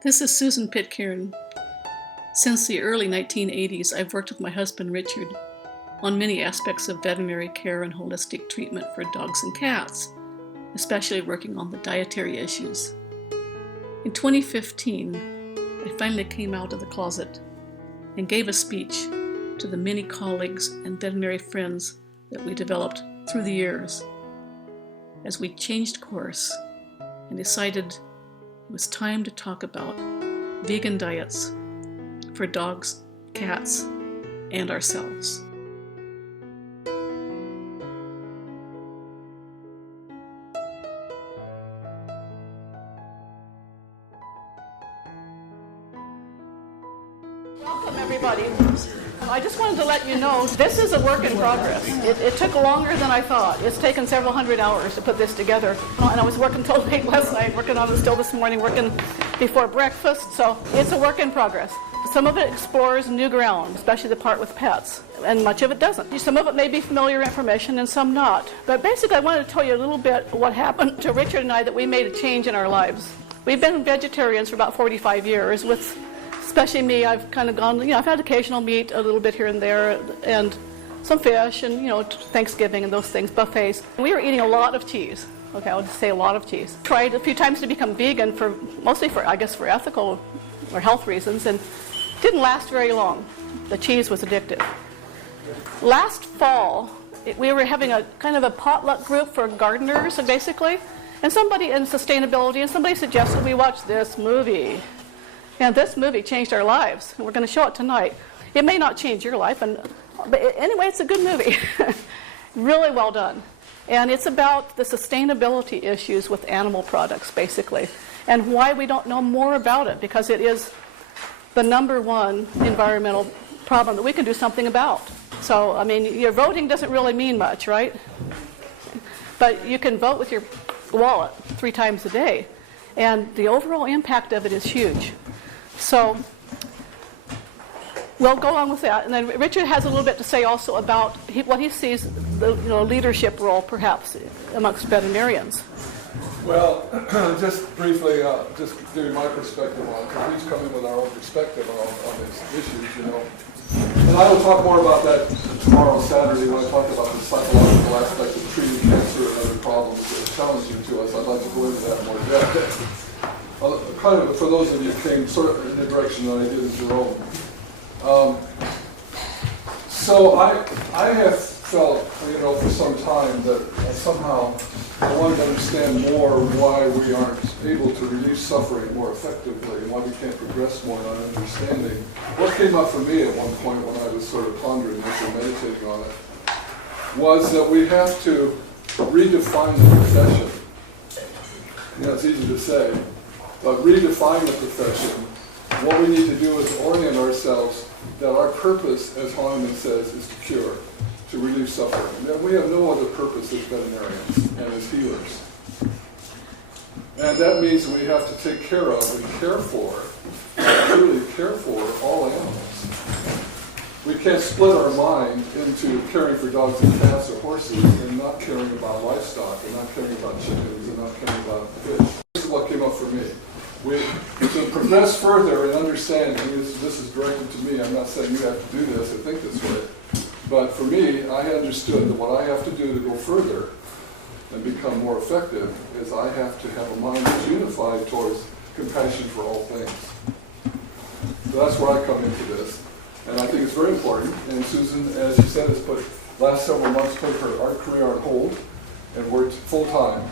This is Susan Pitcairn. Since the early 1980s, I've worked with my husband Richard on many aspects of veterinary care and holistic treatment for dogs and cats, especially working on the dietary issues. In 2015, I finally came out of the closet and gave a speech to the many colleagues and veterinary friends that we developed through the years as we changed course and decided it was time to talk about vegan diets for dogs, cats, and ourselves. Welcome, everybody. I just wanted to let you know this is a work in progress. It took longer than I thought. It's taken several hundred hours to put this together. And I was working till late last night, working on it still this morning, working before breakfast. So it's a work in progress. Some of it explores new ground, especially the part with pets, and much of it doesn't. Some of it may be familiar information and some not. But basically, I wanted to tell you a little bit what happened to Richard and I, that we made a change in our lives. We've been vegetarians for about 45 years, especially me. I've kind of gone, I've had occasional meat, a little bit here and there, and some fish, and, Thanksgiving and those things, buffets. We were eating a lot of cheese. Okay, I'll just say a lot of cheese. Tried a few times to become vegan, mostly for ethical or health reasons, and didn't last very long. The cheese was addictive. Last fall, we were having a kind of a potluck group for gardeners, basically, and somebody in sustainability, and somebody suggested we watch this movie. And this movie changed our lives. We're going to show it tonight. It may not change your life, but anyway, it's a good movie. Really well done. And it's about the sustainability issues with animal products, basically, and why we don't know more about it, because it is the number one environmental problem that we can do something about. So, your voting doesn't really mean much, right? But you can vote with your wallet 3 times a day, and the overall impact of it is huge. So we'll go on with that. And then Richard has a little bit to say also about what he sees the leadership role, perhaps, amongst veterinarians. Well, just briefly, just giving my perspective on it, because we've come in with our own perspective on these issues, And I will talk more about that tomorrow, Saturday, when I talk about the psychological aspect of treating cancer and other problems that are challenging to us. I'd like to go into that more depth. Kind of, for those of you who came sort of in the direction that I did in Jerome. So I have felt, for some time that somehow I wanted to understand more why we aren't able to reduce suffering more effectively and why we can't progress more in our understanding. What came up for me at one point when I was sort of pondering this and meditating on it was that we have to redefine the profession. It's easy to say, but redefine the profession. What we need to do is orient ourselves that our purpose, as Humane says, is to cure, to relieve suffering. And that we have no other purpose as veterinarians and as healers. And that means we have to take care of and care for, truly care for all animals. We can't split our mind into caring for dogs and cats or horses and not caring about livestock and not caring about chickens and not caring about fish. This is what came up for me. To progress further in understanding, this is directed to me, I'm not saying you have to do this or think this way, but for me, I understood that what I have to do to go further and become more effective is I have to have a mind that's unified towards compassion for all things. So that's where I come into this. And I think it's very important. And Susan, as you said, has put last several months put her art career on hold and worked full time.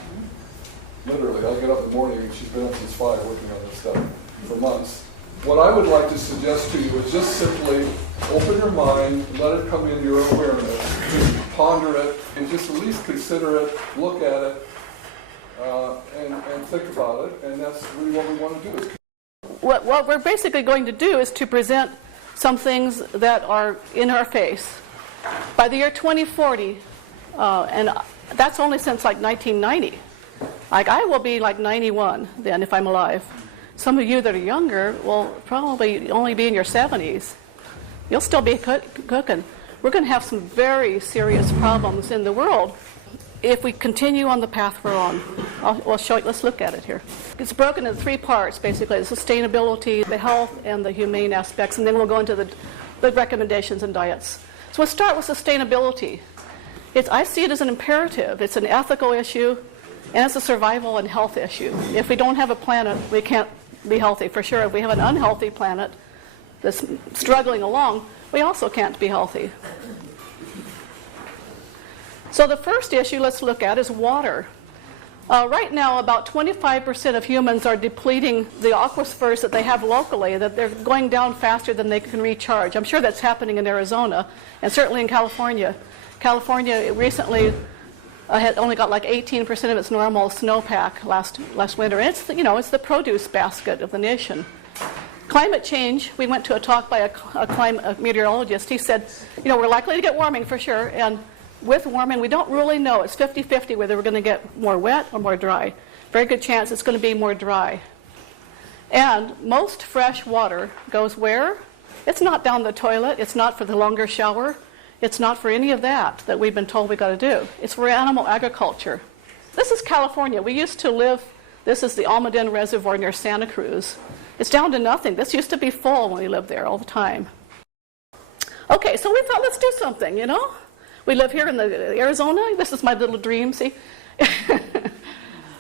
Literally, I get up in the morning and she's been up since 5 working on this stuff for months. What I would like to suggest to you is just simply open your mind, let it come into your awareness, just ponder it, and just at least consider it, look at it, and think about it. And that's really what we want to do. What we're basically going to do is to present some things that are in our face. By the year 2040, and that's only since 1990, I will be 91 then if I'm alive. Some of you that are younger will probably only be in your 70s. You'll still be cooking. We're going to have some very serious problems in the world. if we continue on the path we're on. I'll show you. Let's look at it here. It's broken into three parts, basically: the sustainability, the health, and the humane aspects. And then we'll go into the recommendations and diets. So we'll start with sustainability. I see it as an imperative. It's an ethical issue, and it's a survival and health issue. If we don't have a planet, we can't be healthy, for sure. If we have an unhealthy planet that's struggling along, we also can't be healthy. So the first issue let's look at is water. Right now, about 25% of humans are depleting the aquifers that they have locally, that they're going down faster than they can recharge. I'm sure that's happening in Arizona, and certainly in California. California recently had only got like 18% of its normal snowpack last winter. And it's the produce basket of the nation. Climate change, we went to a talk by a meteorologist. He said, we're likely to get warming for sure, and with warming, we don't really know. It's 50-50 whether we're going to get more wet or more dry. Very good chance it's going to be more dry. And most fresh water goes where? It's not down the toilet. It's not for the longer shower. It's not for any of that we've been told we've got to do. It's for animal agriculture. This is California. We used to live, this is the Almaden Reservoir near Santa Cruz. It's down to nothing. This used to be full when we lived there all the time. Okay, so we thought, let's do something, We live here in Arizona. This is my little dream, see?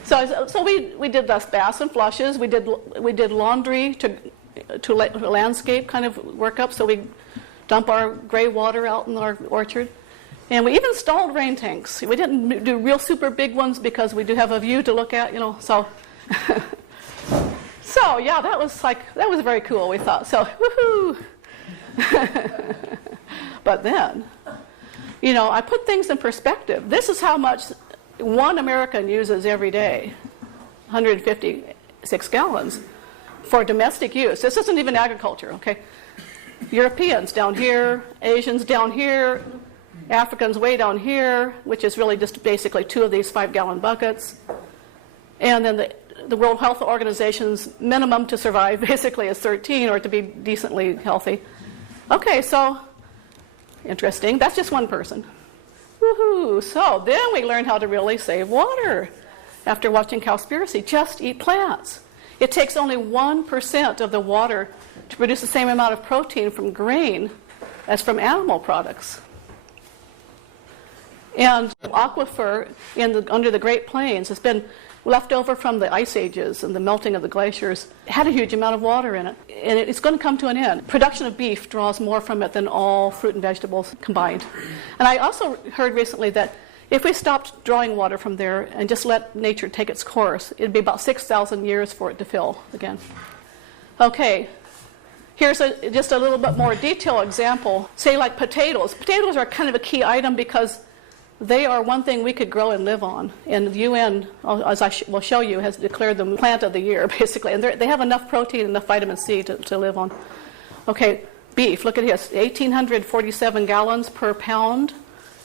So we did thus baths and flushes. We did laundry to landscape kind of work up. So we dump our gray water out in our orchard. And we even installed rain tanks. We didn't do real super big ones because we do have a view to look at, so. So yeah, that was very cool, we thought. So woohoo! But then, I put things in perspective. This is how much one American uses every day, 156 gallons for domestic use. This isn't even agriculture, okay? Europeans down here, Asians down here, Africans way down here, which is really just basically 2 of these 5-gallon buckets. And then the World Health Organization's minimum to survive basically is 13, or to be decently healthy. Okay, so interesting. That's just one person. Woohoo! So then we learned how to really save water. After watching Cowspiracy, just eat plants. It takes only 1% of the water to produce the same amount of protein from grain as from animal products. And aquifer under the Great Plains has been left over from the ice ages and the melting of the glaciers. It had a huge amount of water in it, and it's going to come to an end. Production of beef draws more from it than all fruit and vegetables combined. And I also heard recently that if we stopped drawing water from there and just let nature take its course, it'd be about 6,000 years for it to fill again. Okay, here's just a little bit more detailed example. Say like potatoes. Potatoes are kind of a key item because they are one thing we could grow and live on. And the UN, as I will show you, has declared them plant of the year, basically. And they have enough protein and enough vitamin C to live on. Okay, beef. Look at this. 1,847 gallons per pound.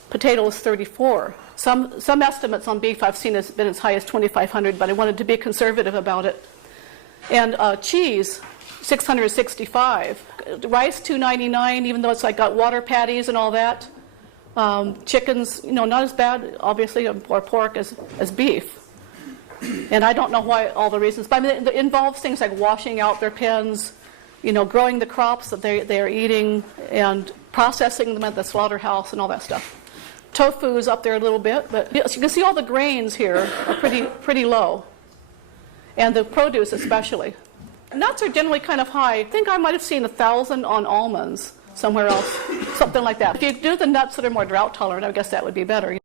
Potatoes, 34. Some estimates on beef I've seen has been as high as 2,500, but I wanted to be conservative about it. And cheese, 665. Rice, 299, even though it's got water patties and all that. Chickens, not as bad, obviously, or pork as beef. And I don't know why, all the reasons. But it involves things like washing out their pens, growing the crops that they are eating, and processing them at the slaughterhouse and all that stuff. Tofu is up there a little bit, but you can see all the grains here are pretty low. And the produce especially. Nuts are generally kind of high. I think I might have seen 1,000 on almonds somewhere else, something like that. If you do the nuts that are more drought tolerant, I guess that would be better.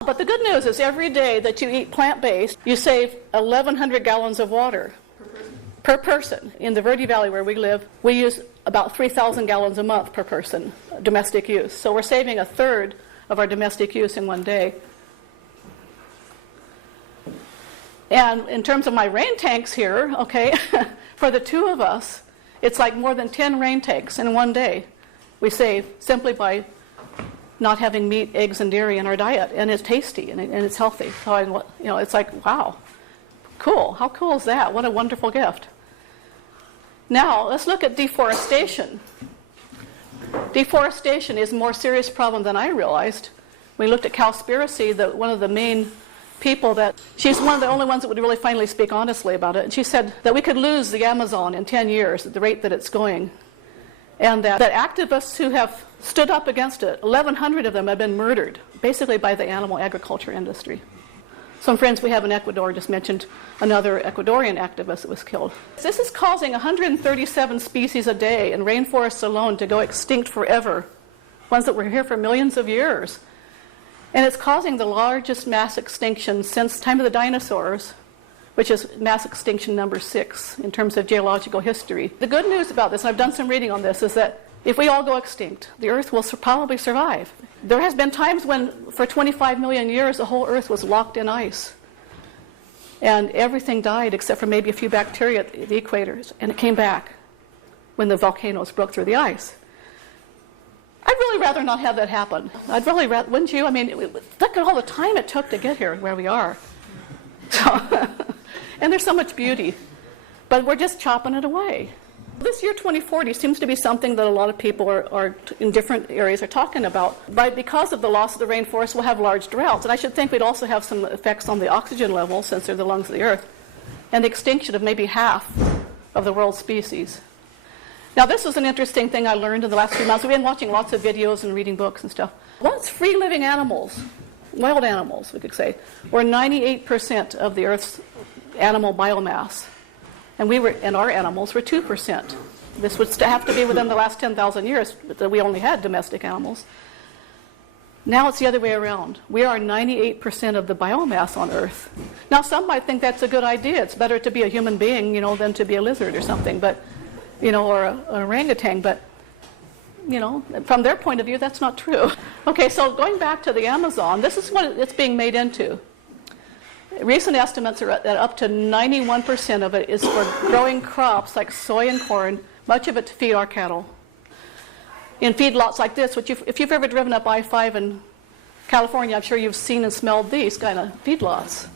But the good news is every day that you eat plant-based, you save 1,100 gallons of water per person. In the Verde Valley where we live, we use about 3,000 gallons a month per person, domestic use. So we're saving 1/3 of our domestic use in one day. And in terms of my rain tanks here, okay, for the 2 of us, it's like more than 10 rain tanks in one day we save simply by not having meat, eggs, and dairy in our diet. And it's tasty and it's healthy. So it's like, wow, cool. How cool is that? What a wonderful gift. Now, let's look at deforestation. Deforestation is a more serious problem than I realized. We looked at Cowspiracy, one of the main people that, she's one of the only ones that would really finally speak honestly about it. And she said that we could lose the Amazon in 10 years at the rate that it's going. And that activists who have stood up against it, 1,100 of them have been murdered, basically by the animal agriculture industry. Some friends we have in Ecuador just mentioned another Ecuadorian activist that was killed. This is causing 137 species a day in rainforests alone to go extinct forever, ones that were here for millions of years. And it's causing the largest mass extinction since the time of the dinosaurs, which is mass extinction number 6 in terms of geological history. The good news about this, and I've done some reading on this, is that if we all go extinct, the Earth will probably survive. There has been times when, for 25 million years, the whole Earth was locked in ice. And everything died except for maybe a few bacteria at the equators, and it came back when the volcanoes broke through the ice. I'd really rather not have that happen. I'd really rather, wouldn't you? I mean, look at all the time it took to get here where we are. So, and there's so much beauty, but we're just chopping it away. This year 2040 seems to be something that a lot of people are in different areas are talking about. But because of the loss of the rainforest, we'll have large droughts. And I should think we'd also have some effects on the oxygen level, since they're the lungs of the Earth, and the extinction of maybe half of the world's species. Now, this was an interesting thing I learned in the last few months. We've been watching lots of videos and reading books and stuff. Once free-living animals, wild animals, we could say, were 98% of the Earth's animal biomass. And our animals were 2%. This would have to be within the last 10,000 years that we only had domestic animals. Now it's the other way around. We are 98% of the biomass on Earth. Now, some might think that's a good idea. It's better to be a human being, than to be a lizard or something, but, or an orangutan. But, from their point of view, that's not true. Okay, so going back to the Amazon, this is what it's being made into. Recent estimates are that up to 91% of it is for growing crops like soy and corn, much of it to feed our cattle. In feedlots like this, which if you've ever driven up I-5 in California, I'm sure you've seen and smelled these kind of feedlots,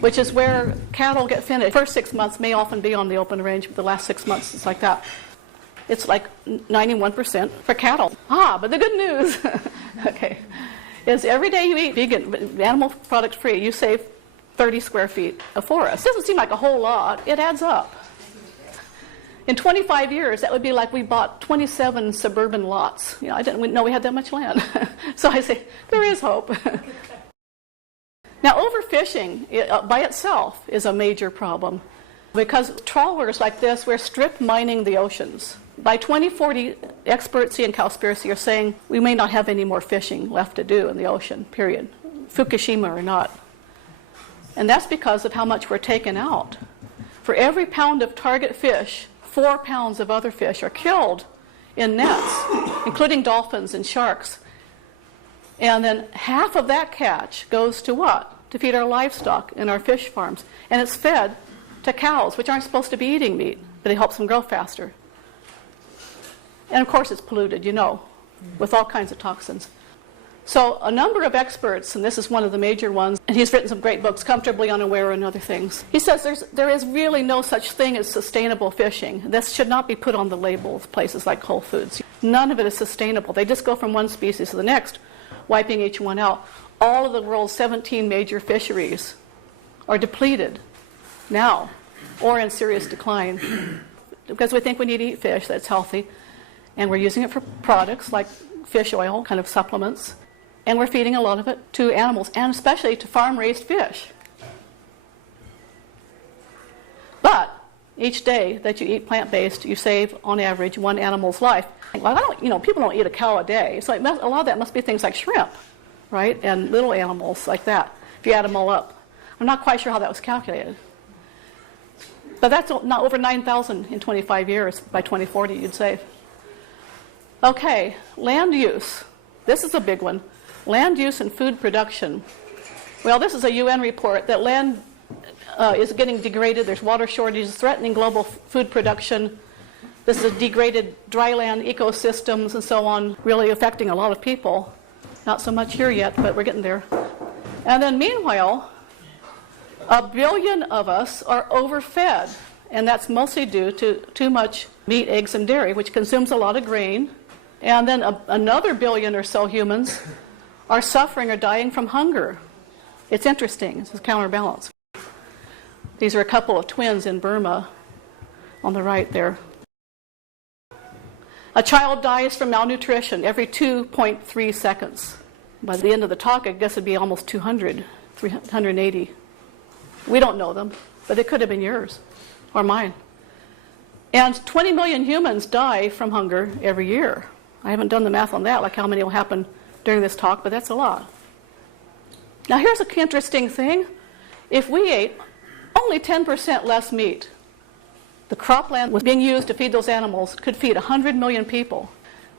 which is where cattle get finished. The first 6 months may often be on the open range, but the last 6 months it's like that. It's like 91% for cattle. But the good news, okay, is every day you eat vegan, animal product free, you save 30 square feet of forest. It doesn't seem like a whole lot. It adds up. In 25 years, that would be like we bought 27 suburban lots. I didn't know we had that much land. So I say, there is hope. Now, overfishing by itself is a major problem because trawlers like this, we're strip mining the oceans. By 2040, experts in Cowspiracy are saying we may not have any more fishing left to do in the ocean, period. Fukushima or not. And that's because of how much we're taking out. For every pound of target fish, 4 pounds of other fish are killed in nets, including dolphins and sharks. And then half of that catch goes to what? To feed our livestock in our fish farms. And it's fed to cows, which aren't supposed to be eating meat, but it helps them grow faster. And of course it's polluted, with all kinds of toxins. So a number of experts, and this is one of the major ones, and he's written some great books, Comfortably Unaware and other things. He says there is really no such thing as sustainable fishing. This should not be put on the label of places like Whole Foods. None of it is sustainable. They just go from one species to the next, wiping each one out. All of the world's 17 major fisheries are depleted now or in serious decline because we think we need to eat fish that's healthy. And we're using it for products like fish oil, kind of supplements. And we're feeding a lot of it to animals, and especially to farm-raised fish. But each day that you eat plant-based, you save, on average, one animal's life. Well, people don't eat a cow a day. So a lot of that must be things like shrimp, right? And little animals like that, if you add them all up. I'm not quite sure how that was calculated. But that's not over 9,000 in 25 years. By 2040, you'd save. Okay, land use. This is a big one. Land use and food production. Well, this is a UN report that land is getting degraded. There's water shortages threatening global food production. This is degraded dry land ecosystems and so on, really affecting a lot of people. Not so much here yet, but we're getting there. And then meanwhile, 1 billion of us are overfed, and that's mostly due to too much meat, eggs, and dairy, which consumes a lot of grain. And then another 1 billion or so humans are suffering or dying from hunger. It's interesting. It's a counterbalance. These are a couple of twins in Burma on the right there. A child dies from malnutrition every 2.3 seconds. By the end of the talk, I guess it'd be almost 200, 380. We don't know them, but it could have been yours or mine. And 20 million humans die from hunger every year. I haven't done the math on that, like how many will happen during this talk, but that's a lot. Now here's an interesting thing. If we ate only 10% less meat, the cropland was being used to feed those animals could feed 100 million people.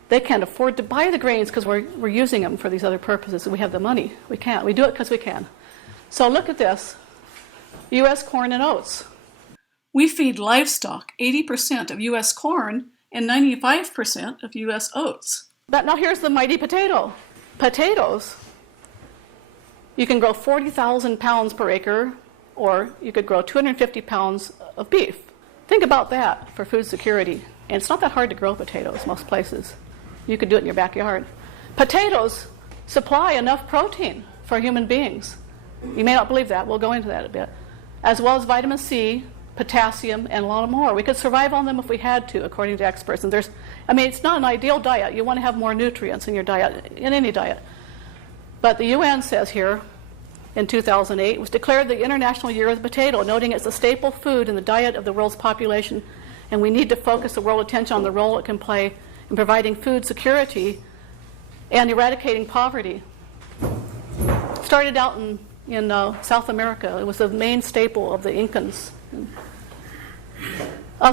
They can't afford to buy the grains because we're using them for these other purposes, and we have the money. We can't. We do it because we can. So look at this. U.S. corn and oats. We feed livestock 80% of U.S. corn and 95% of U.S. oats. But now here's the mighty potato. Potatoes, you can grow 40,000 pounds per acre, or you could grow 250 pounds of beef. Think about that for food security. And it's not that hard to grow potatoes most places. You could do it in your backyard. Potatoes supply enough protein for human beings. You may not believe that. We'll go into that a bit. As well as vitamin C, potassium, and a lot more. We could survive on them if we had to, according to experts. And it's not an ideal diet. You want to have more nutrients in your diet, in any diet. But the UN says here, in 2008, was declared the International Year of the Potato, noting it's a staple food in the diet of the world's population, and we need to focus the world attention on the role it can play in providing food security and eradicating poverty. Started out in South America. It was the main staple of the Incans.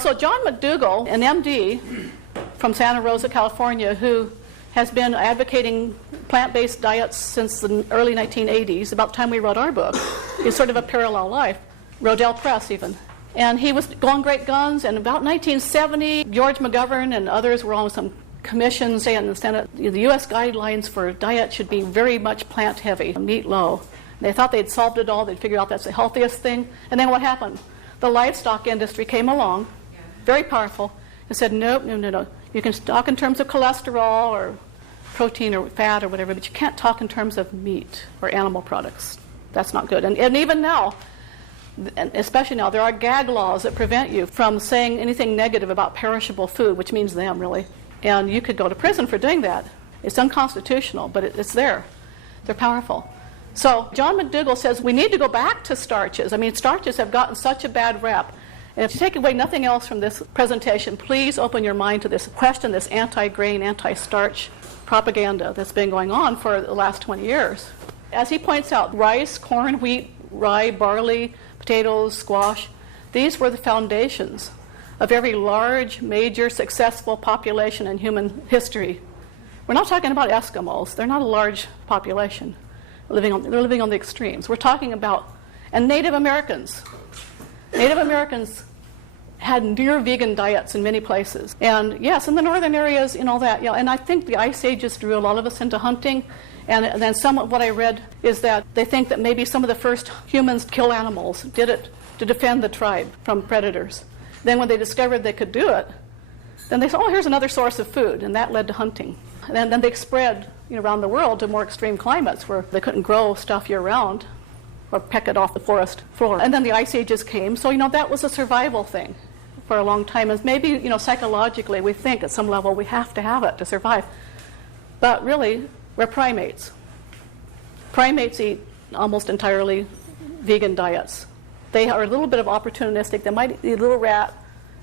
So John McDougall, an MD from Santa Rosa, California, who has been advocating plant-based diets since the early 1980s, about the time we wrote our book. It's sort of a parallel life. Rodale Press, even. And he was going great guns, and about 1970, George McGovern and others were on some commissions saying in the Senate, the U.S. guidelines for diet should be very much plant-heavy, meat low. They thought they'd solved it all. They'd figured out that's the healthiest thing. And then what happened? The livestock industry came along, very powerful, and said, nope, no. You can talk in terms of cholesterol or protein or fat or whatever, but you can't talk in terms of meat or animal products. That's not good. And even now, and especially now, there are gag laws that prevent you from saying anything negative about perishable food, which means them, really. And you could go to prison for doing that. It's unconstitutional, but it's there. They're powerful. So John McDougall says we need to go back to starches. I mean, starches have gotten such a bad rep. And if you take away nothing else from this presentation, please open your mind to this question, this anti-grain, anti-starch propaganda that's been going on for the last 20 years. As he points out, rice, corn, wheat, rye, barley, potatoes, squash, these were the foundations of every large, major, successful population in human history. We're not talking about Eskimos. They're not a large population. They're living on the extremes. We're talking about, and Native Americans. Native Americans had near vegan diets in many places. And yes, in the northern areas and all that. And I think the Ice Ages drew a lot of us into hunting. And then some of what I read is that they think that maybe some of the first humans kill animals, did it to defend the tribe from predators. Then when they discovered they could do it, then they said, oh, here's another source of food. And that led to hunting. And then they spread around the world to more extreme climates where they couldn't grow stuff year-round or peck it off the forest floor. And then the Ice Ages came. So, that was a survival thing for a long time. As maybe, psychologically we think at some level we have to have it to survive. But really, we're primates. Primates eat almost entirely vegan diets. They are a little bit of opportunistic. They might eat a little rat,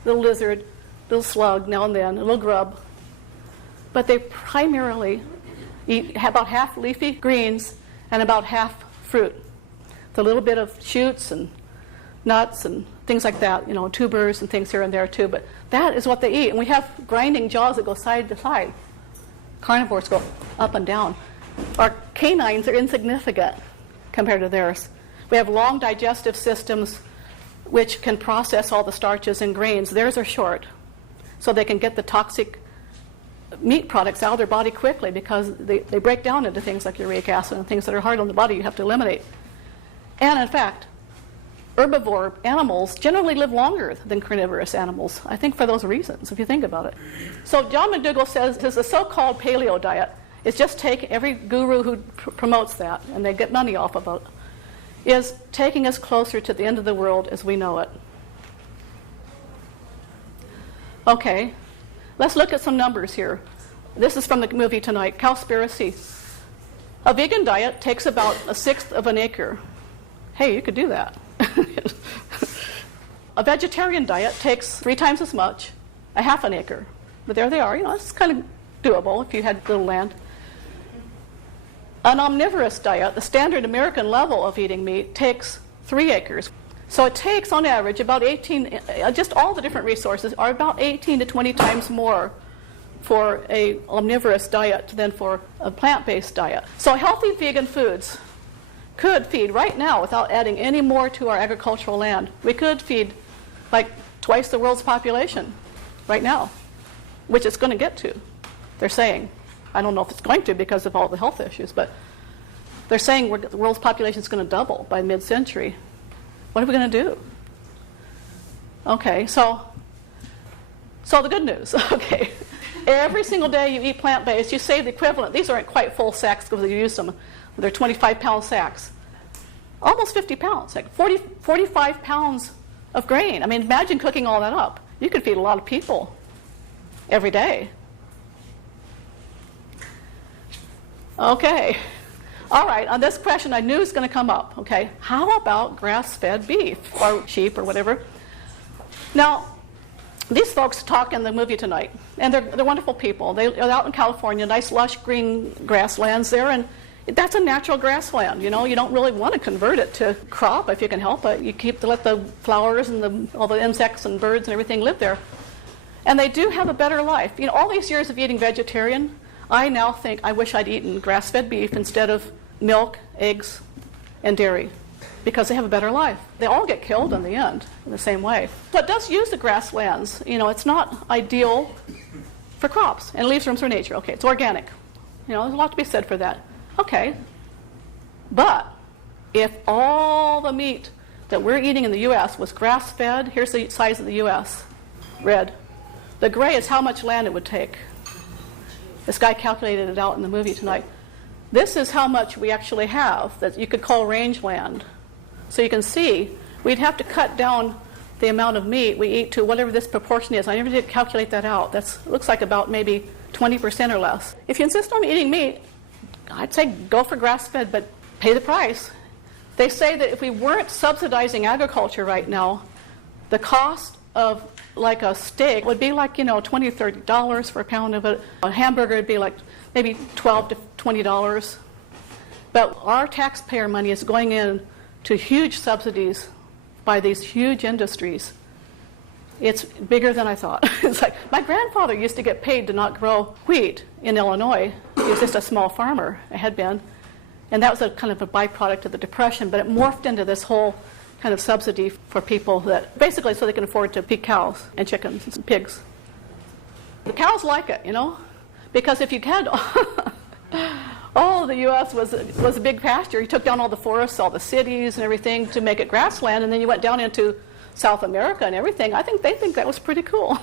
a little lizard, a little slug now and then, a little grub. But they primarily eat about half leafy greens and about half fruit. The little bit of shoots and nuts and things like that, tubers and things here and there too. But that is what they eat. And we have grinding jaws that go side to side. Carnivores go up and down. Our canines are insignificant compared to theirs. We have long digestive systems which can process all the starches and grains. Theirs are short, so they can get the toxic meat products out of their body quickly because they break down into things like uric acid and things that are hard on the body you have to eliminate. And in fact, herbivore animals generally live longer than carnivorous animals, I think for those reasons, if you think about it. So John McDougall says the so-called paleo diet is just every guru who promotes that, and they get money off of it, is taking us closer to the end of the world as we know it. Okay, let's look at some numbers here. This is from the movie tonight, Cowspiracy. A vegan diet takes about 1/6 of an acre. Hey, you could do that. A vegetarian diet takes 3 times as much, 1/2 an acre. But there they are, it's kind of doable if you had little land. An omnivorous diet, the standard American level of eating meat, takes 3 acres. So it takes, on average, about 18, just all the different resources are about 18 to 20 times more for a omnivorous diet than for a plant-based diet. So healthy vegan foods could feed right now, without adding any more to our agricultural land, we could feed like twice the world's population right now, which it's going to get to, they're saying. I don't know if it's going to because of all the health issues, but they're saying the world's population is going to double by mid-century. What are we going to do? Okay, so the good news, okay. Every single day you eat plant-based, you save the equivalent. These aren't quite full sacks because you use them. They're 25-pound sacks. Almost 50 pounds, like 45 pounds of grain. I mean, imagine cooking all that up. You could feed a lot of people every day. Okay. All right, on this question I knew was going to come up, okay? How about grass-fed beef or sheep or whatever? Now, these folks talk in the movie tonight, and they're wonderful people. They're out in California, nice lush green grasslands there, and that's a natural grassland. You don't really want to convert it to crop if you can help it. You let the flowers and all the insects and birds and everything live there. And they do have a better life. All these years of eating vegetarian, I now think I wish I'd eaten grass-fed beef instead of milk, eggs, and dairy, because they have a better life. They all get killed in the end in the same way. But it does use the grasslands. It's not ideal for crops, and it leaves room for nature. Okay, it's organic. There's a lot to be said for that. Okay, but if all the meat that we're eating in the U.S. was grass-fed, here's the size of the U.S., red. The gray is how much land it would take. This guy calculated it out in the movie tonight. This is how much we actually have that you could call rangeland. So you can see we'd have to cut down the amount of meat we eat to whatever this proportion is. I never did calculate that out. That looks like about maybe 20% or less. If you insist on eating meat, I'd say go for grass-fed, but pay the price. They say that if we weren't subsidizing agriculture right now, the cost of like a steak would be like, $20 or $30 for a pound of it. A hamburger would be like maybe $12 to $20. But our taxpayer money is going in to huge subsidies by these huge industries. It's bigger than I thought. It's like my grandfather used to get paid to not grow wheat in Illinois. He was just a small farmer, it had been. And that was a kind of a byproduct of the Depression, but it morphed into this whole kind of subsidy for people that basically so they can afford to feed cows and chickens and pigs. The cows like it, because if you had all the U.S. was a big pasture, you took down all the forests, all the cities and everything to make it grassland, and then you went down into South America and everything. I think they think that was pretty cool.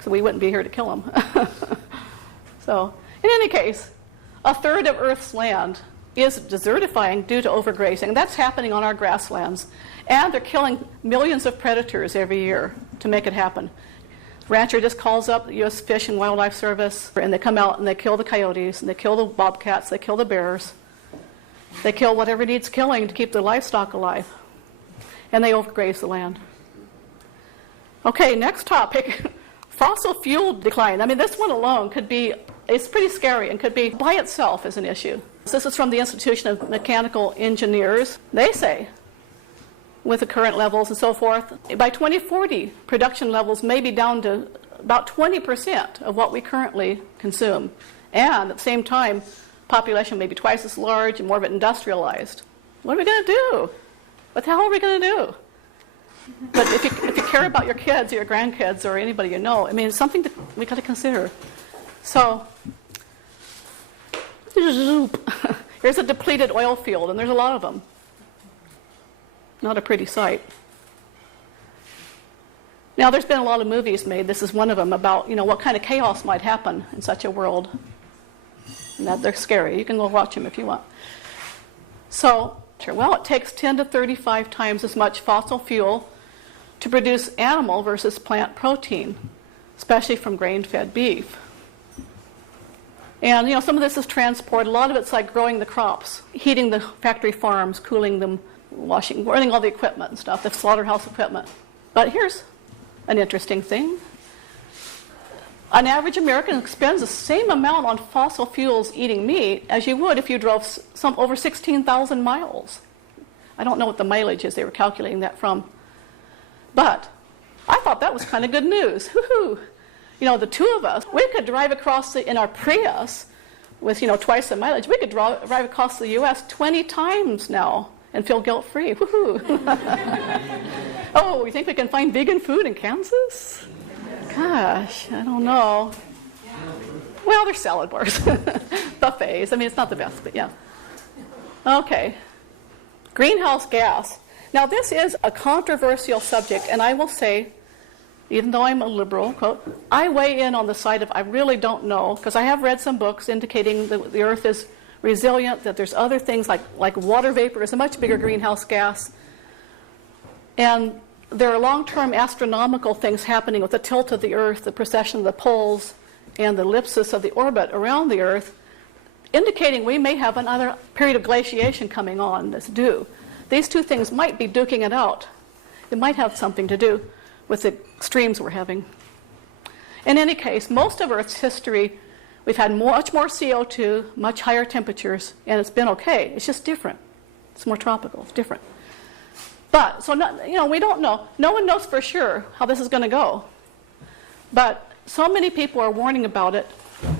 So we wouldn't be here to kill them. So, in any case, 1/3 of Earth's land is desertifying due to overgrazing. That's happening on our grasslands. And they're killing millions of predators every year to make it happen. The rancher just calls up the U.S. Fish and Wildlife Service, and they come out and they kill the coyotes, and they kill the bobcats, they kill the bears. They kill whatever needs killing to keep the livestock alive. And they overgraze the land. Okay, next topic, fossil fuel decline. I mean, this one alone it's pretty scary and could be by itself as an issue. This is from the Institution of Mechanical Engineers. They say, with the current levels and so forth, by 2040, production levels may be down to about 20% of what we currently consume. And at the same time, population may be twice as large and more of it industrialized. What are we going to do? What the hell are we going to do? But if you care about your kids or your grandkids or anybody it's something that we got to consider. So, here's a depleted oil field, and there's a lot of them. Not a pretty sight. Now, there's been a lot of movies made. This is one of them about, what kind of chaos might happen in such a world. And they're scary. You can go watch them if you want. So, well, it takes 10 to 35 times as much fossil fuel to produce animal versus plant protein, especially from grain-fed beef. And, some of this is transport. A lot of it's like growing the crops, heating the factory farms, cooling them, running all the equipment and stuff, the slaughterhouse equipment. But here's an interesting thing. An average American spends the same amount on fossil fuels eating meat as you would if you drove over 16,000 miles. I don't know what the mileage is they were calculating that from. But I thought that was kind of good news. Woohoo! The two of us, we could drive across in our Prius with, twice the mileage. We could drive across the U.S. 20 times now and feel guilt-free. Woohoo! Oh, you think we can find vegan food in Kansas? Gosh, I don't know. Well, there's salad bars, buffets. I mean, it's not the best, but yeah. Okay. Greenhouse gas. Now, this is a controversial subject, and I will say, even though I'm a liberal, quote, I weigh in on the side of I really don't know, because I have read some books indicating that the Earth is resilient, that there's other things like water vapor is a much bigger greenhouse gas. And there are long-term astronomical things happening with the tilt of the Earth, the precession of the poles, and the ellipsis of the orbit around the Earth, indicating we may have another period of glaciation coming on that's due. These two things might be duking it out. It might have something to do with the extremes we're having. In any case, most of Earth's history, we've had much more CO2, much higher temperatures, and it's been okay. It's just different. It's more tropical. It's different. But, so, we don't know. No one knows for sure how this is going to go. But so many people are warning about it.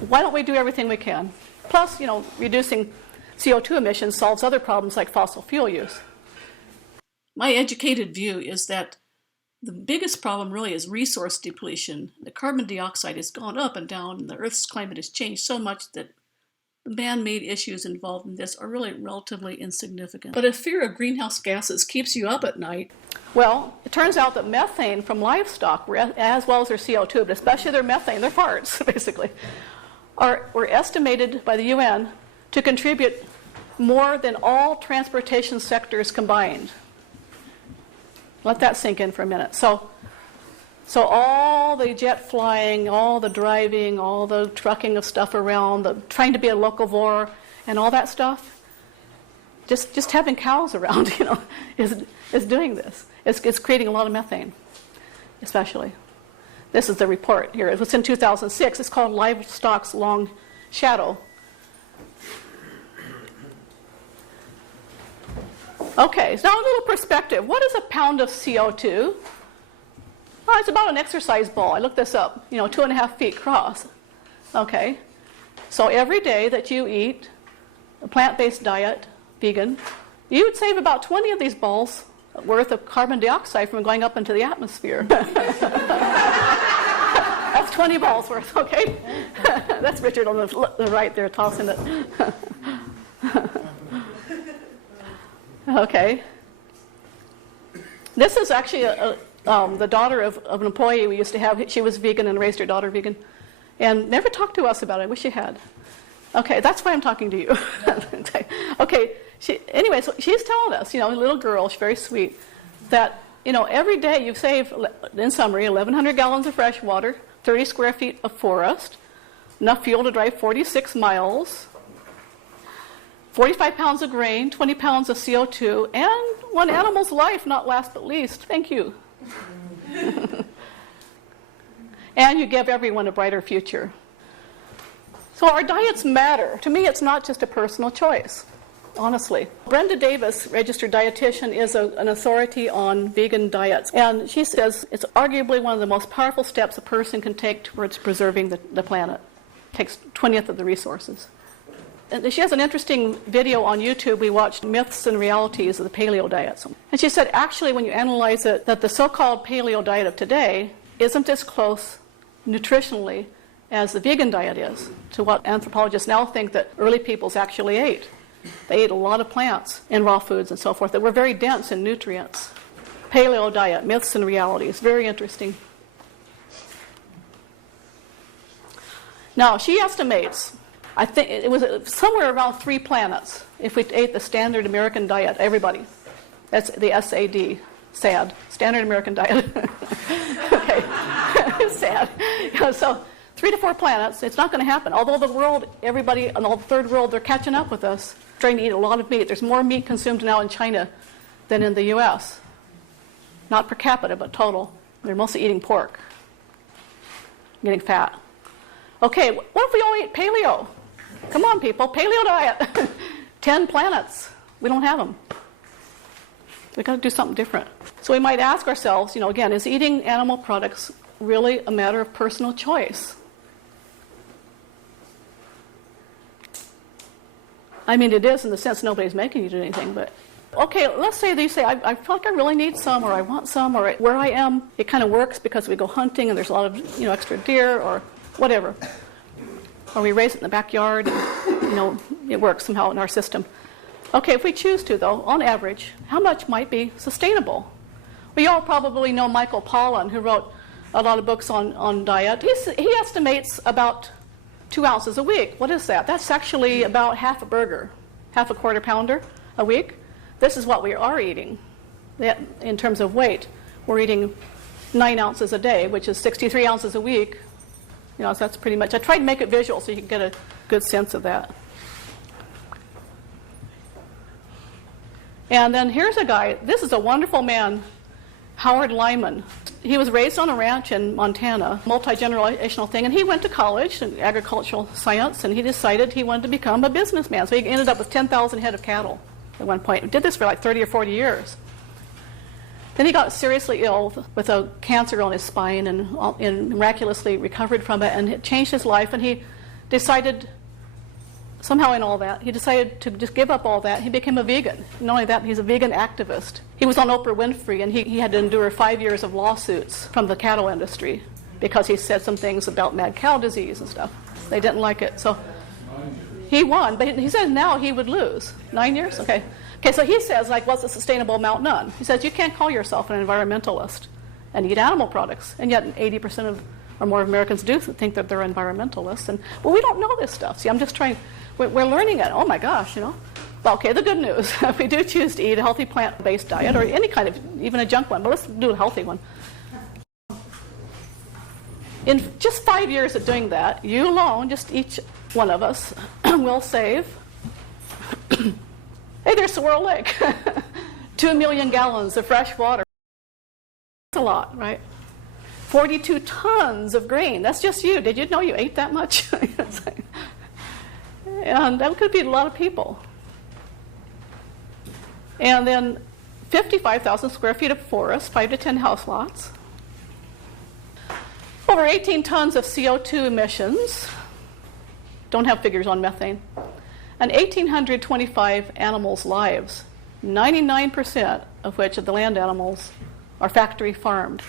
Why don't we do everything we can? Plus, reducing CO2 emissions solves other problems like fossil fuel use. My educated view is that the biggest problem really is resource depletion. The carbon dioxide has gone up and down, and the Earth's climate has changed so much that the man-made issues involved in this are really relatively insignificant. But if fear of greenhouse gases keeps you up at night... Well, it turns out that methane from livestock, as well as their CO2, but especially their methane, their farts, basically, were estimated by the UN to contribute more than all transportation sectors combined. Let that sink in for a minute. So all the jet flying, all the driving, all the trucking of stuff around, trying to be a locavore, and all that stuff, just having cows around, is doing this. It's creating a lot of methane, especially. This is the report here. It was in 2006. It's called Livestock's Long Shadow. Okay, so now a little perspective. What is a pound of CO2? Oh, it's about an exercise ball. I looked this up, 2.5 feet across. Okay, so every day that you eat a plant-based diet, vegan, you would save about 20 of these balls worth of carbon dioxide from going up into the atmosphere. That's 20 balls worth, okay? That's Richard on the right there tossing it. Okay. This is actually the daughter of an employee we used to have. She was vegan and raised her daughter vegan, and never talked to us about it. I wish she had. Okay, that's why I'm talking to you. Okay. Anyway, so she's telling us, a little girl, she's very sweet, that every day you save, in summary, 1,100 gallons of fresh water, 30 square feet of forest, enough fuel to drive 46 miles. 45 pounds of grain, 20 pounds of CO2, and one animal's life, not last but least. Thank you. And you give everyone a brighter future. So our diets matter. To me, it's not just a personal choice, honestly. Brenda Davis, registered dietitian, is an authority on vegan diets. And she says it's arguably one of the most powerful steps a person can take towards preserving the planet. It takes 20th of the resources. And she has an interesting video on YouTube. We watched Myths and Realities of the Paleo Diet. And she said, actually, when you analyze it, that the so-called paleo diet of today isn't as close nutritionally as the vegan diet is to what anthropologists now think that early peoples actually ate. They ate a lot of plants and raw foods and so forth that were very dense in nutrients. Paleo diet, Myths and Realities, very interesting. Now, she estimates I think it was somewhere around 3 planets if we ate the standard American diet, everybody. That's the SAD, SAD, standard American diet. Okay, sad. So 3 to 4 planets, it's not going to happen. Although the world, everybody in all the third world, they're catching up with us, trying to eat a lot of meat. There's more meat consumed now in China than in the U.S. Not per capita, but total. They're mostly eating pork, getting fat. Okay, what if we all eat paleo? Come on, people, paleo diet. 10 planets. We don't have them. We've got to do something different. So we might ask ourselves, again, is eating animal products really a matter of personal choice? I mean, it is in the sense nobody's making you do anything, but okay, let's say they say, I feel like I really need some, or I want some, or where I am, it kind of works because we go hunting and there's a lot of, extra deer or whatever. Or we raise it in the backyard and, it works somehow in our system. Okay, if we choose to, though, on average, how much might be sustainable? We all probably know Michael Pollan, who wrote a lot of books on diet. He estimates about 2 ounces a week. What is that? That's actually about half a burger, half a quarter pounder a week. This is what we are eating in terms of weight. We're eating 9 ounces a day, which is 63 ounces a week. So that's pretty much. I tried to make it visual so you can get a good sense of that. And then here's a guy. This is a wonderful man, Howard Lyman. He was raised on a ranch in Montana, multi-generational thing, and he went to college in agricultural science, and he decided he wanted to become a businessman. So he ended up with 10,000 head of cattle at one point. He did this for like 30 or 40 years. Then he got seriously ill with a cancer on his spine and miraculously recovered from it, and it changed his life, and he decided, somehow in all that, he decided to just give up all that. He became a vegan. Not only that, he's a vegan activist. He was on Oprah Winfrey, and he had to endure 5 years of lawsuits from the cattle industry because he said some things about mad cow disease and stuff. They didn't like it. So he won, but he said now he would lose. 9 years? Okay. Okay, so he says, what's a sustainable amount? None. He says you can't call yourself an environmentalist and eat animal products, and yet 80% of or more Americans do think that they're environmentalists. And well, we don't know this stuff. See, I'm just trying. We're learning it. Oh my gosh, Well, okay, the good news: if we do choose to eat a healthy plant-based diet or any kind of, even a junk one, but let's do a healthy one. In just 5 years of doing that, you alone, just each one of us, will save. Hey, there's Squirrel Lake. 2 million gallons of fresh water. That's a lot, right? 42 tons of grain. That's just you. Did you know you ate that much? And that could feed a lot of people. And then 55,000 square feet of forest, 5 to 10 house lots. Over 18 tons of CO2 emissions. Don't have figures on methane. And 1,825 animals' lives, 99% of which of the land animals are factory farmed.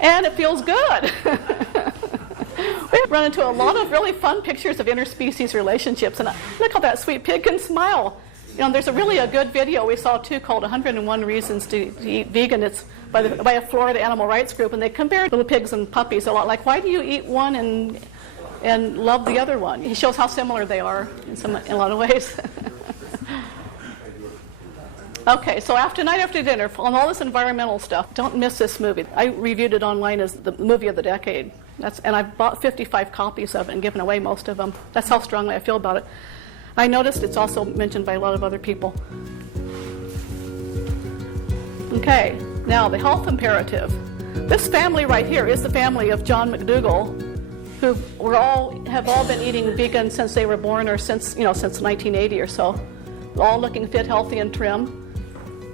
And it feels good. We've run into a lot of really fun pictures of interspecies relationships. And look how that sweet pig can smile. There's a good video we saw too called 101 Reasons to Eat Vegan. It's by a Florida animal rights group, and they compared little pigs and puppies a lot. Like, why do you eat one and love the other one? He shows how similar they are in a lot of ways. Okay, so after dinner, on all this environmental stuff, don't miss this movie. I reviewed it online as the movie of the decade. And I've bought 55 copies of it and given away most of them. That's how strongly I feel about it. I noticed it's also mentioned by a lot of other people. Okay, now the health imperative. This family right here is the family of John McDougall, who have all been eating vegan since they were born, or since 1980 or so. All looking fit, healthy, and trim.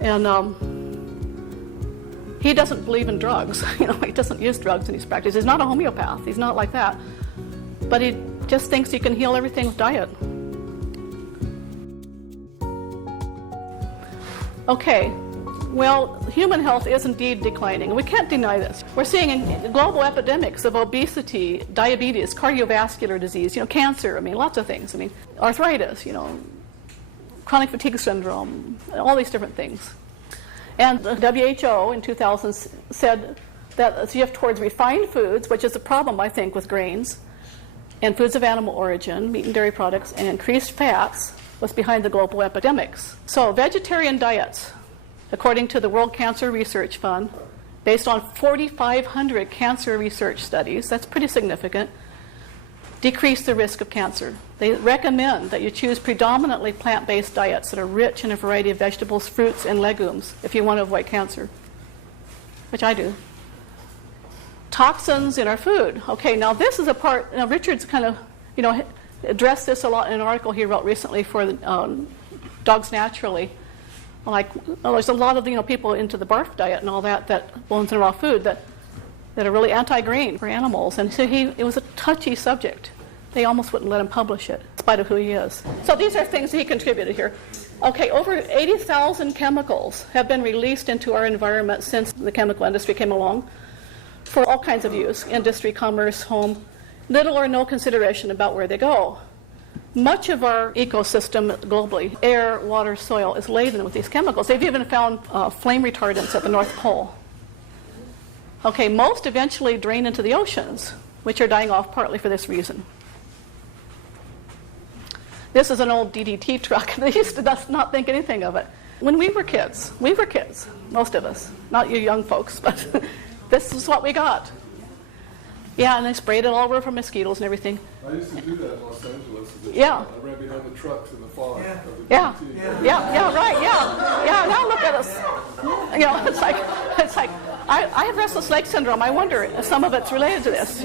And he doesn't believe in drugs. He doesn't use drugs in his practice. He's not a homeopath. He's not like that. But he just thinks he can heal everything with diet. Okay, well, human health is indeed declining. We can't deny this. We're seeing global epidemics of obesity, diabetes, cardiovascular disease, cancer, lots of things. Arthritis, chronic fatigue syndrome, all these different things. And the WHO in 2000 said that shift towards refined foods, which is a problem, I think, with grains, and foods of animal origin, meat and dairy products, and increased fats was behind the global epidemics. So vegetarian diets, according to the World Cancer Research Fund, based on 4,500 cancer research studies, that's pretty significant, decrease the risk of cancer. They recommend that you choose predominantly plant-based diets that are rich in a variety of vegetables, fruits, and legumes if you want to avoid cancer, which I do. Toxins in our food. Okay, now this is a part, now Richard's kind of, addressed this a lot in an article he wrote recently for Dogs Naturally. Like, there's a lot of people into the barf diet and all that bones and raw food that are really anti-grain for animals. And so it was a touchy subject. They almost wouldn't let him publish it, in spite of who he is. So these are things he contributed here. Okay, over 80,000 chemicals have been released into our environment since the chemical industry came along for all kinds of use, industry, commerce, home. Little or no consideration about where they go. Much of our ecosystem globally, air, water, soil, is laden with these chemicals. They've even found flame retardants at the North Pole. Okay, most eventually drain into the oceans, which are dying off partly for this reason. This is an old DDT truck. They used to not think anything of it. When we were kids, most of us, not you young folks, but this is what we got. Yeah, and they sprayed it all over for mosquitoes and everything. I used to do that in Los Angeles. Yeah. I ran behind the trucks in the fog. Yeah, right, yeah. Yeah, now look at us. It's like, I have restless leg syndrome. I wonder if some of it's related to this,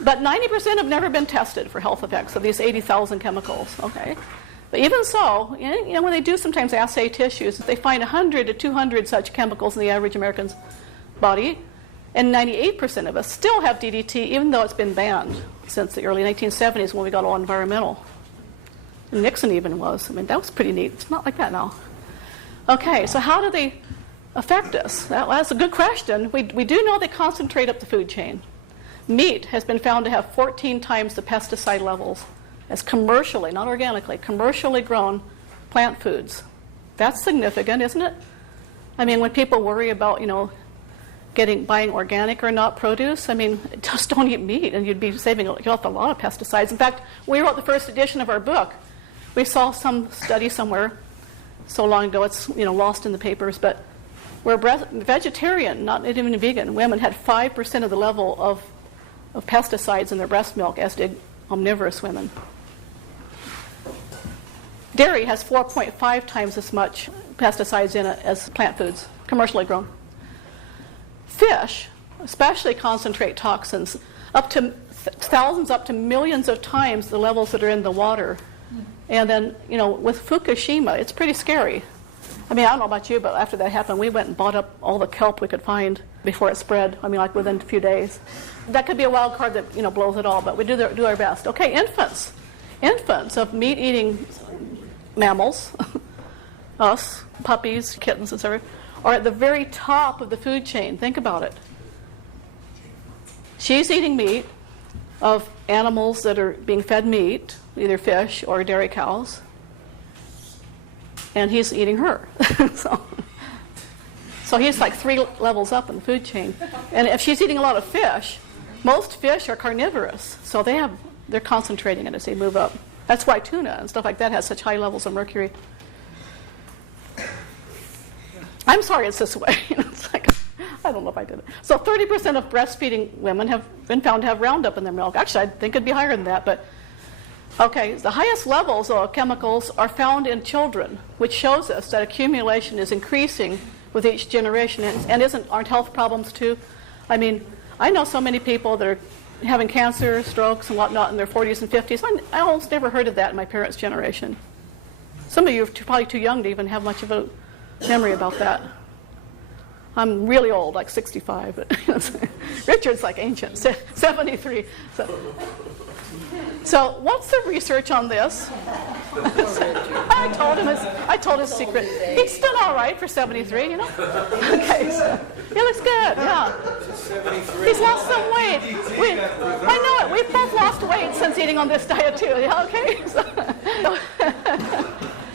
But 90% have never been tested for health effects of these 80,000 chemicals, okay? But even so, when they do sometimes assay tissues, they find 100 to 200 such chemicals in the average American's body, and 98% of us still have DDT, even though it's been banned since the early 1970s when we got all environmental. And Nixon even was. That was pretty neat. It's not like that now. Okay, so how do they affect us? That's a good question. We do know they concentrate up the food chain. Meat has been found to have 14 times the pesticide levels as commercially, not organically, commercially grown plant foods. That's significant, isn't it? When people worry about, buying organic or not produce, just don't eat meat and you'd be saving yourself a lot of pesticides. In fact, when we wrote the first edition of our book, we saw some study somewhere so long ago, it's lost in the papers, but where vegetarian, not even vegan, women had 5% of the level of pesticides in their breast milk as did omnivorous women. Dairy has 4.5 times as much pesticides in it as plant foods, commercially grown. Fish especially concentrate toxins up to thousands, up to millions of times the levels that are in the water. And then, with Fukushima, it's pretty scary. I don't know about you, but after that happened, we went and bought up all the kelp we could find before it spread. Within a few days. That could be a wild card that, blows it all, but we do our best. Okay, infants. Infants of meat-eating mammals, us, puppies, kittens, etc., are at the very top of the food chain. Think about it. She's eating meat of animals that are being fed meat, either fish or dairy cows, and he's eating her. So he's like 3 levels up in the food chain. And if she's eating a lot of fish, most fish are carnivorous, so they're concentrating it as they move up. That's why tuna and stuff like that has such high levels of mercury. I'm sorry it's this way. It's like, I don't know if I did it. So 30% of breastfeeding women have been found to have Roundup in their milk. Actually, I think it'd be higher than that. But okay, the highest levels of chemicals are found in children, which shows us that accumulation is increasing with each generation. And aren't health problems too? I know so many people that are having cancer, strokes, and whatnot in their 40s and 50s. I almost never heard of that in my parents' generation. Some of you are probably too young to even have much of a memory about that. I'm really old, like 65. But Richard's like ancient, 73. So what's the research on this? I told his secret. He's still all right for 73, Okay, so he looks good, yeah. He's lost some weight. I know it. We've both lost weight since eating on this diet too, yeah, okay?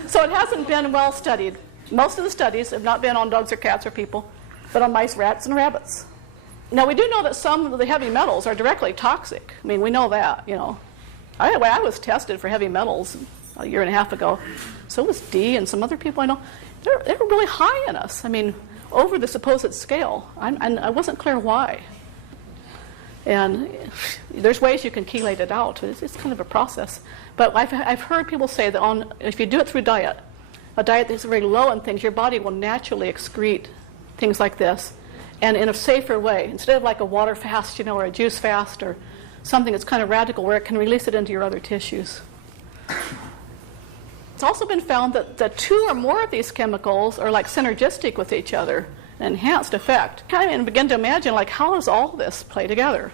So it hasn't been well studied. Most of the studies have not been on dogs or cats or people. but on mice, rats, and rabbits. Now, we do know that some of the heavy metals are directly toxic. I mean, we know that, you know. I was tested for heavy metals a year and a half ago. So was Dee and some other people I know. They were really high in us. I mean, over the supposed scale. And I wasn't clear why. And there's ways you can chelate it out. It's kind of a process. But I've heard people say that if you do it through diet, a diet that's very low in things, your body will naturally excrete things like this, and in a safer way, instead of like a water fast, you know, or a juice fast, or something that's kind of radical where it can release it into your other tissues. It's also been found that the two or more of these chemicals are like synergistic with each other, an enhanced effect. Kind of begin to imagine, like, how does all this play together?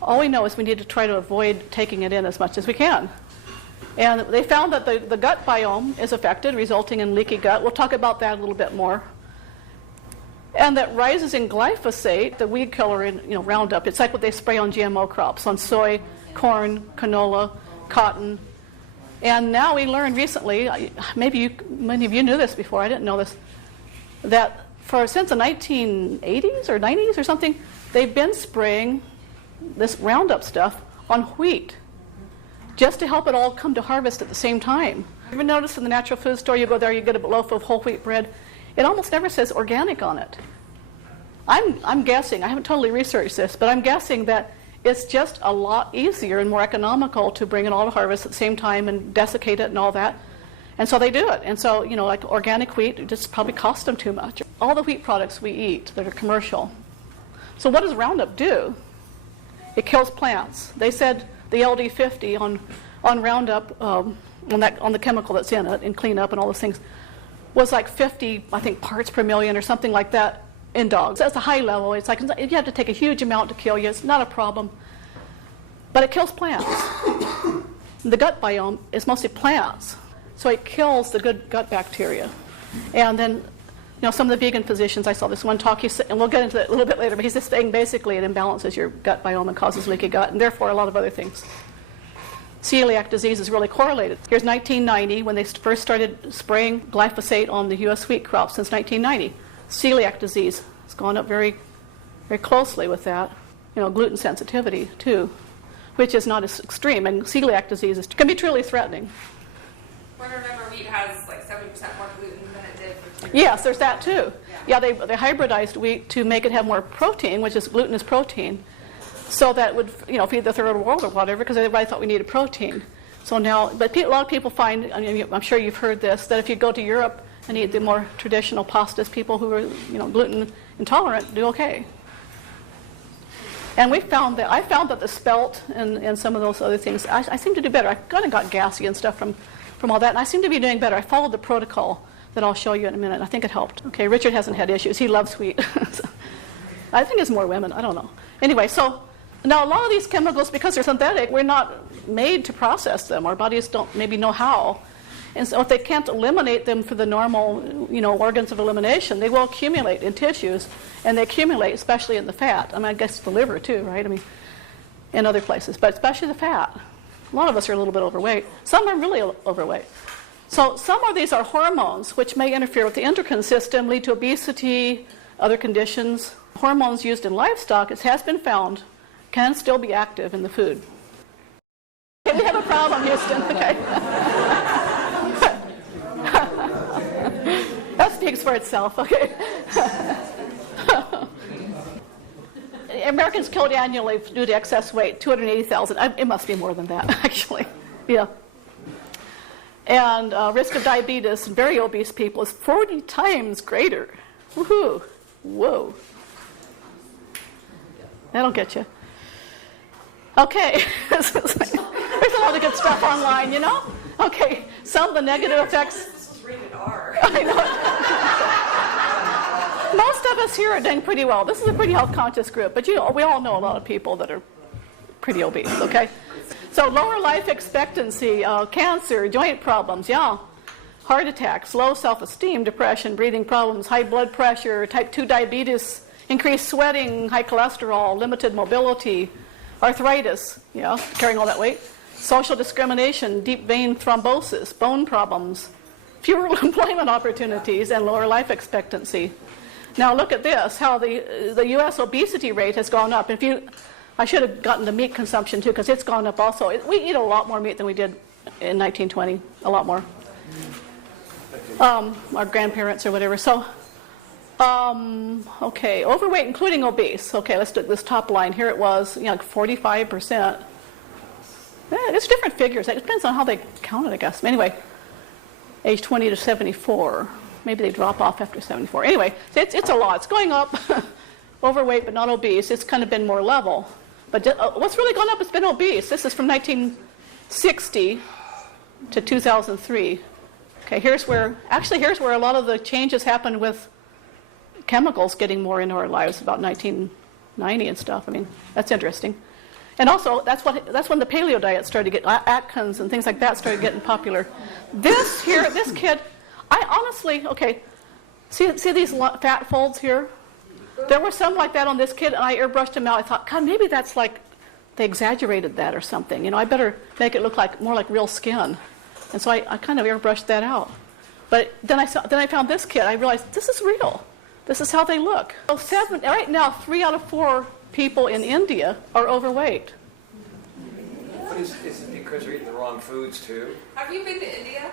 All we know is we need to try to avoid taking it in as much as we can. And they found that the gut biome is affected, resulting in leaky gut. We'll talk about that a little bit more. And that rises in glyphosate, the weed killer in Roundup. It's like what they spray on GMO crops, on soy, corn, canola, cotton. And now we learned recently, many of you knew this before, I didn't know this, that since the 1980s or 90s or something, they've been spraying this Roundup stuff on wheat, just to help it all come to harvest at the same time. Ever notice in the natural food store, you go there, you get a loaf of whole wheat bread, it almost never says organic on it. I'm guessing, I haven't totally researched this, but I'm guessing that it's just a lot easier and more economical to bring it all to harvest at the same time and desiccate it and all that. And so they do it. And so, like organic wheat, it just probably costs them too much. All the wheat products we eat that are commercial. So what does Roundup do? It kills plants. They said the LD50 on Roundup, on the chemical that's in it, and cleanup and all those things, was like 50, I think, parts per million or something like that in dogs. That's a high level. It's like you have to take a huge amount to kill you. It's not a problem. But it kills plants. The gut biome is mostly plants. So it kills the good gut bacteria. And then, some of the vegan physicians, I saw this one talk, and we'll get into that a little bit later, but he's just saying basically it imbalances your gut biome and causes leaky gut, and therefore a lot of other things. Celiac disease is really correlated. Here's 1990, when they first started spraying glyphosate on the U.S. wheat crops since 1990. Celiac disease has gone up very, very closely with that. Gluten sensitivity, too, which is not as extreme. And celiac disease can be truly threatening. Well, remember, wheat has like 70% more gluten than it did for 2 years. Yes, there's that, too. Yeah, they hybridized wheat to make it have more protein, which is gluten is protein. So that would, feed the third world or whatever, because everybody thought we needed protein. So now, but a lot of people find, I'm sure you've heard this, that if you go to Europe and eat the more traditional pastas, people who are, gluten intolerant do okay. And I found that the spelt and some of those other things, I seem to do better. I kind of got gassy and stuff from all that, and I seem to be doing better. I followed the protocol that I'll show you in a minute. I think it helped. Okay, Richard hasn't had issues. He loves wheat. So, I think it's more women. I don't know. Anyway, so now a lot of these chemicals, because they're synthetic, we're not made to process them. Our bodies don't maybe know how. And so if they can't eliminate them through the normal, organs of elimination, they will accumulate in tissues, and they accumulate especially in the fat. I guess the liver too, right? In other places, but especially the fat. A lot of us are a little bit overweight. Some are really overweight. So some of these are hormones, which may interfere with the endocrine system, lead to obesity, other conditions. Hormones used in livestock, it has been found, can still be active in the food. Okay, we have a problem, Houston. Okay. That speaks for itself. Okay. Americans killed annually due to excess weight, 280,000. It must be more than that, actually. Yeah. And risk of diabetes in very obese people is 40 times greater. Woohoo! Whoa. That'll get you. Okay. There's a lot of good stuff online, Okay. Some of the negative effects. This is rated R. I know. Most of us here are doing pretty well. This is a pretty health conscious group, but we all know a lot of people that are pretty obese, okay? So lower life expectancy, cancer, joint problems, heart attacks, low self-esteem, depression, breathing problems, high blood pressure, type 2 diabetes, increased sweating, high cholesterol, limited mobility, arthritis, carrying all that weight, social discrimination, deep vein thrombosis, bone problems, fewer employment opportunities, and lower life expectancy. Now look at this, how the U.S. obesity rate has gone up. I should have gotten the meat consumption too, because it's gone up also. We eat a lot more meat than we did in 1920, a lot more. Our grandparents or whatever. So, okay, overweight including obese. Okay, let's do this top line. Here it was, 45%. It's different figures. It depends on how they count it, I guess. Anyway, age 20 to 74. Maybe they drop off after 74. Anyway, it's a lot. It's going up. Overweight but not obese. It's kind of been more level. But what's really gone up has been obese. This is from 1960 to 2003. Okay, here's where a lot of the changes happened with chemicals getting more into our lives, about 1990 and stuff. I mean, that's interesting. And also, that's when the paleo diet started to get, Atkins and things like that started getting popular. This kid, I honestly, okay, see these fat folds here? There were some like that on this kid, and I airbrushed him out. I thought, God, maybe that's like they exaggerated that or something. I better make it look more like real skin. And so I kind of airbrushed that out. But then I found this kid. I realized this is real. This is how they look. So right now, 3 out of 4 people in India are overweight. But is it because they're eating the wrong foods too? Have you been to India?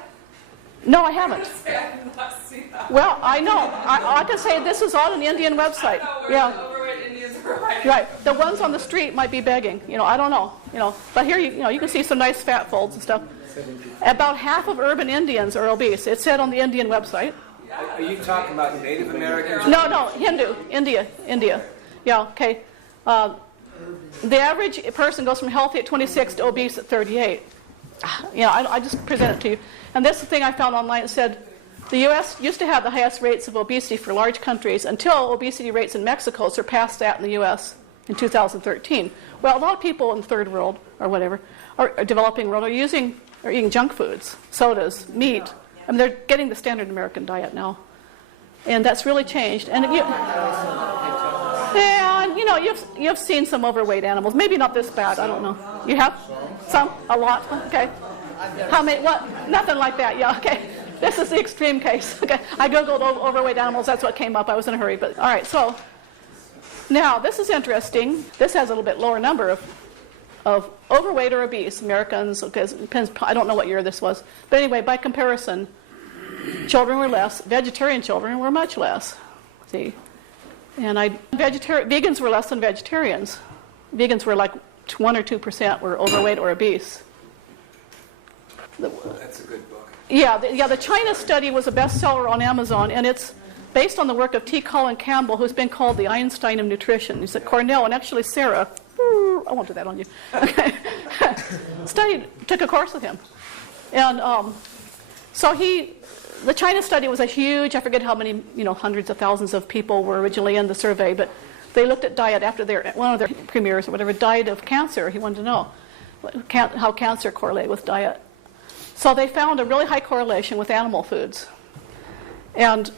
No, I haven't. I did not see that. Well, I know. I can say this is on an Indian website. I don't know where Yeah. the overweight Indians are hiding. Right. The ones on the street might be begging. I don't know. But here you can see some nice fat folds and stuff. About half of urban Indians are obese. It said on the Indian website. Are you talking about Native Americans? No, Hindu, India. Yeah, okay. The average person goes from healthy at 26 to obese at 38. I just present it to you. And this thing I found online, it said the U.S. used to have the highest rates of obesity for large countries until obesity rates in Mexico surpassed that in the U.S. in 2013. Well, a lot of people in the third world or whatever, or developing world, are eating junk foods, sodas, meat. I mean, they're getting the standard American diet now. And that's really changed. And you've seen some overweight animals. Maybe not this bad, I don't know. You have? Some? A lot? Okay. How many? What? Nothing like that. Yeah, okay. This is the extreme case. Okay. I Googled overweight animals. That's what came up. I was in a hurry. But all right, so now this is interesting. This has a little bit lower number of overweight or obese Americans. Okay, it depends. I don't know what year this was. But anyway, by comparison, children were less. Vegetarian children were much less. See? And vegans were less than vegetarians. Vegans were like 1 or 2% were overweight or obese. That's a good book. Yeah, the China study was a bestseller on Amazon, and it's based on the work of T. Colin Campbell, who's been called the Einstein of nutrition. He's at Cornell, and actually Sarah, I won't do that on you, okay, took a course with him. And so the China study was a huge, I forget how many, hundreds of thousands of people were originally in the survey, but they looked at diet after one of their premiers or whatever died of cancer. He wanted to know how cancer correlated with diet. So they found a really high correlation with animal foods. And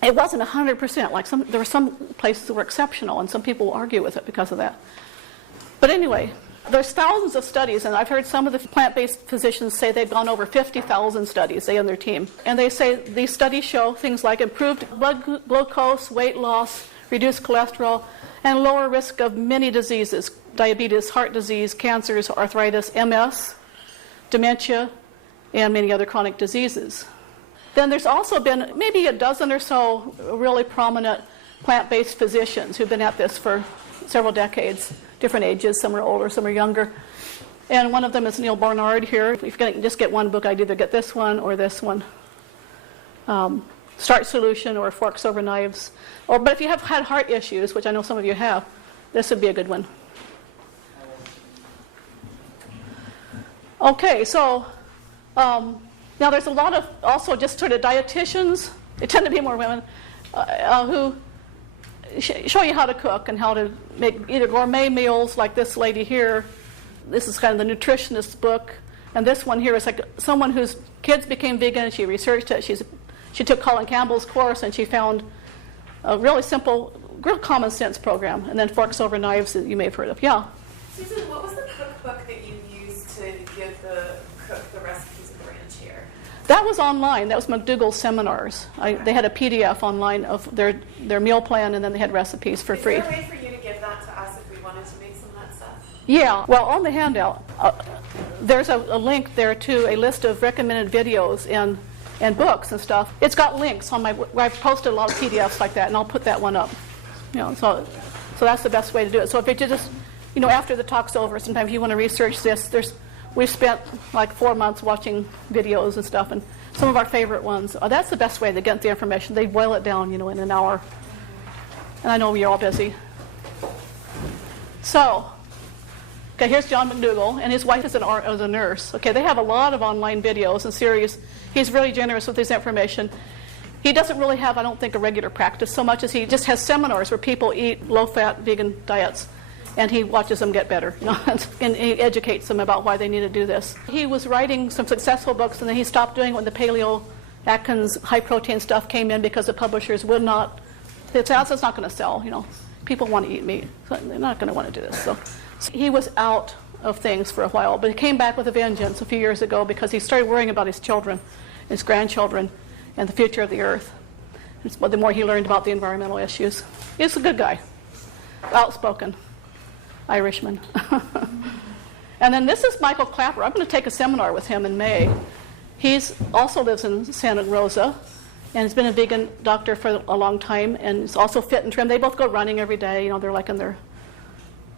it wasn't 100%. There were some places that were exceptional, and some people argue with it because of that. But anyway, there's thousands of studies, and I've heard some of the plant-based physicians say they've gone over 50,000 studies, they and their team. And they say these studies show things like improved blood glucose, weight loss, reduced cholesterol, and lower risk of many diseases, diabetes, heart disease, cancers, arthritis, MS, dementia, and many other chronic diseases. Then there's also been maybe a dozen or so really prominent plant-based physicians who've been at this for several decades, different ages. Some are older, some are younger. And one of them is Neil Barnard here. If you can just get one book, I'd either get this one or this one. Starch Solution or Forks Over Knives. But if you have had heart issues, which I know some of you have, this would be a good one. Okay, so now there's a lot of also just sort of dietitians, they tend to be more women, who show you how to cook and how to make either gourmet meals like this lady here. This is kind of the nutritionist's book. And this one here is like someone whose kids became vegan. She researched it. She took Colin Campbell's course, and she found a really simple, real common sense program. And then Forks Over Knives that you may have heard of. Yeah? Susan, what was the cookbook that you used to give the cook the recipes of the ranch here? That was online. That was McDougall's seminars. They had a PDF online of their meal plan, and then they had recipes for free. Is there a way for you to give that to us if we wanted to make some of that stuff? Yeah. Well, on the handout, there's a link there to a list of recommended videos and books and stuff. It's got links on where I've posted a lot of PDFs like that, and I'll put that one up. So that's the best way to do it. So if you just, after the talk's over, sometimes you want to research this. We've spent like 4 months watching videos and stuff, and some of our favorite ones. That's the best way to get the information. They boil it down, in an hour. And I know you're all busy. So, okay, here's John McDougall, and his wife is a nurse. Okay, they have a lot of online videos and series. He's really generous with his information. He doesn't really have, I don't think, a regular practice so much as he just has seminars where people eat low-fat vegan diets. And he watches them get better, and he educates them about why they need to do this. He was writing some successful books, and then he stopped doing it when the Paleo Atkins high-protein stuff came in because the publishers would not. It's not going to sell, People want to eat meat. So they're not going to want to do this. So he was out of things for a while, but he came back with a vengeance a few years ago because he started worrying about his children, his grandchildren, and the future of the earth. The more he learned about the environmental issues. He's a good guy, outspoken. Irishman. And then this is Michael Clapper. I'm going to take a seminar with him in May. He also lives in Santa Rosa and has been a vegan doctor for a long time, and is also fit and trim. They both go running every day. They're like in their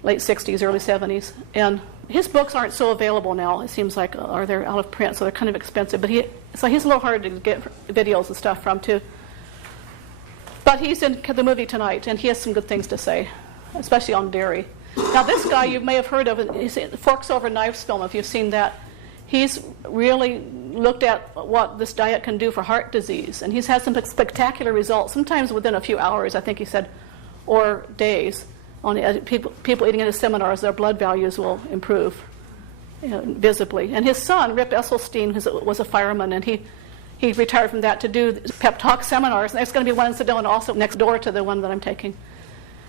late 60s, early 70s. And his books aren't so available now, it seems like, or they're out of print, so they're kind of expensive. But he's a little hard to get videos and stuff from, too. But he's in the movie tonight, and he has some good things to say, especially on dairy. Now, this guy you may have heard of, he's Forks Over Knives film, if you've seen that. He's really looked at what this diet can do for heart disease, and he's had some spectacular results, sometimes within a few hours, I think he said, or days. On people eating at his seminars, their blood values will improve visibly. And his son, Rip Esselstyn, was a fireman, and he retired from that to do pep talk seminars. And there's going to be one in Sedona also next door to the one that I'm taking.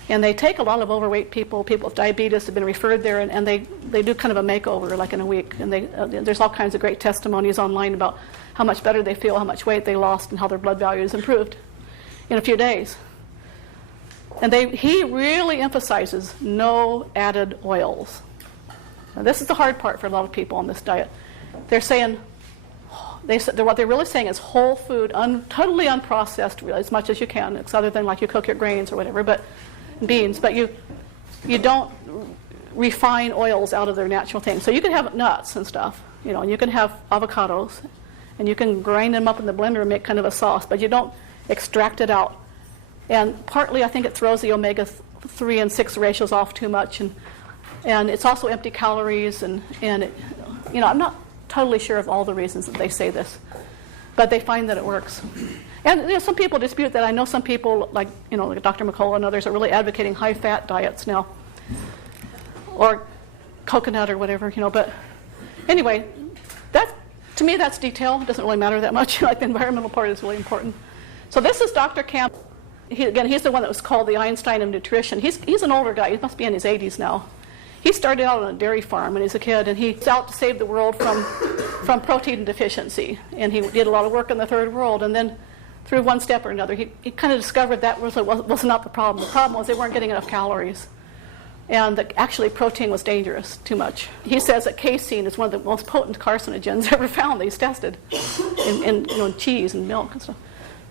And they take a lot of overweight people with diabetes have been referred there, and they do kind of a makeover like in a week. And there's all kinds of great testimonies online about how much better they feel, how much weight they lost, and how their blood values improved in a few days. And he really emphasizes no added oils. Now, this is the hard part for a lot of people on this diet. They're saying, what they're really saying is whole food, totally unprocessed, really, as much as you can. It's other than like you cook your grains or whatever, but beans. But you don't refine oils out of their natural things. So you can have nuts and stuff, and you can have avocados, and you can grind them up in the blender and make kind of a sauce, but you don't extract it out. And partly, I think it throws the omega-3 and 6 ratios off too much, and it's also empty calories, and I'm not totally sure of all the reasons that they say this, but they find that it works. And some people dispute that. I know some people, like Dr. McCullough and others, are really advocating high-fat diets now, or coconut or whatever, But anyway, to me, that's detail. It doesn't really matter that much. Like the environmental part is really important. So this is Dr. Camp. He's the one that was called the Einstein of nutrition. He's an older guy. He must be in his 80s now. He started out on a dairy farm when he was a kid, and he's out to save the world from protein deficiency. And he did a lot of work in the third world. And then through one step or another, he kind of discovered that was not the problem. The problem was they weren't getting enough calories. And that actually protein was dangerous, too much. He says that casein is one of the most potent carcinogens ever found that he's tested in cheese and milk and stuff.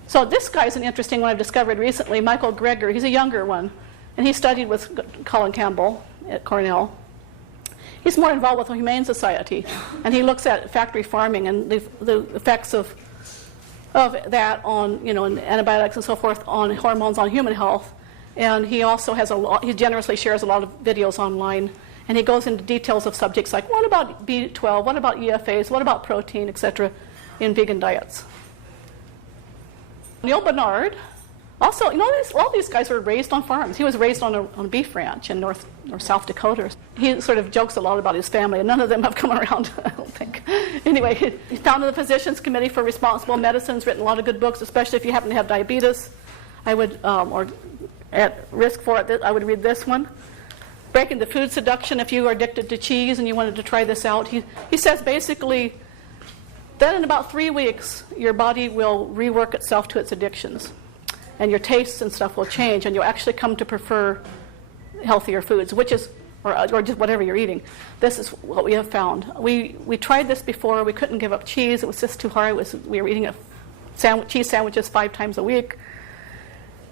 So this guy's an interesting one I've discovered recently, Michael Greger. He's a younger one, and he studied with Colin Campbell at Cornell. He's more involved with the Humane Society, and he looks at factory farming and the effects of that on, and antibiotics and so forth, on hormones, on human health. And he also has he generously shares a lot of videos online, and he goes into details of subjects like, what about B12, what about EFAs, what about protein, etc., in vegan diets. Neil Bernard, also, all these guys were raised on farms. He was raised on a beef ranch in North or South Dakota. He sort of jokes a lot about his family, and none of them have come around, I don't think. Anyway, he founded the Physicians Committee for Responsible Medicine. He's written a lot of good books, especially if you happen to have diabetes. I would, or at risk for it, I would read this one. Breaking the Food Seduction, if you are addicted to cheese and you wanted to try this out. He says basically, Then in about 3 weeks, your body will rework itself to its addictions. And your tastes and stuff will change, and you'll actually come to prefer healthier foods, which is, or just whatever you're eating. This is what we have found. We tried this before. We couldn't give up cheese. It was just too hard. We were eating cheese sandwiches 5 times a week.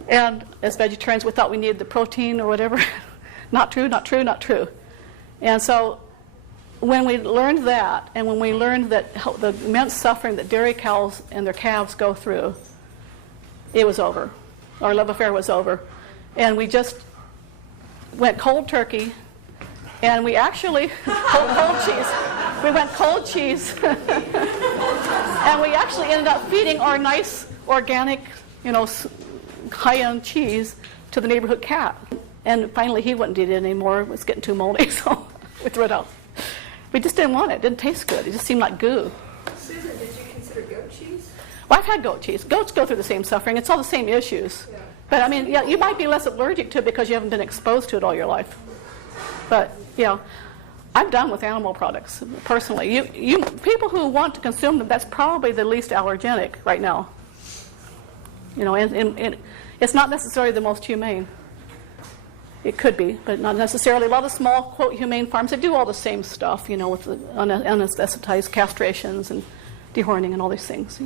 And as vegetarians, we thought we needed the protein or whatever. Not true, not true, not true. And so when we learned that, and when we learned that the immense suffering that dairy cows and their calves go through, it was over. Our love affair was over. And we just went cold turkey, and we actually, cold cheese. We went cold cheese. And we actually ended up feeding our nice, organic, high-end cheese to the neighborhood cat. And finally, he wouldn't eat it anymore. It was getting too moldy, so we threw it out. We just didn't want it. It didn't taste good. It just seemed like goo. Susan, did you consider goat cheese? Well, I've had goat cheese. Goats go through the same suffering. It's all the same issues. Yeah. But, I mean, yeah, you might be less allergic to it because you haven't been exposed to it all your life. But, I'm done with animal products, personally. You people who want to consume them, that's probably the least allergenic right now. And it's not necessarily the most humane. It could be, but not necessarily. A lot of small, quote, humane farms, they do all the same stuff, with the anesthetized castrations and dehorning and all these things,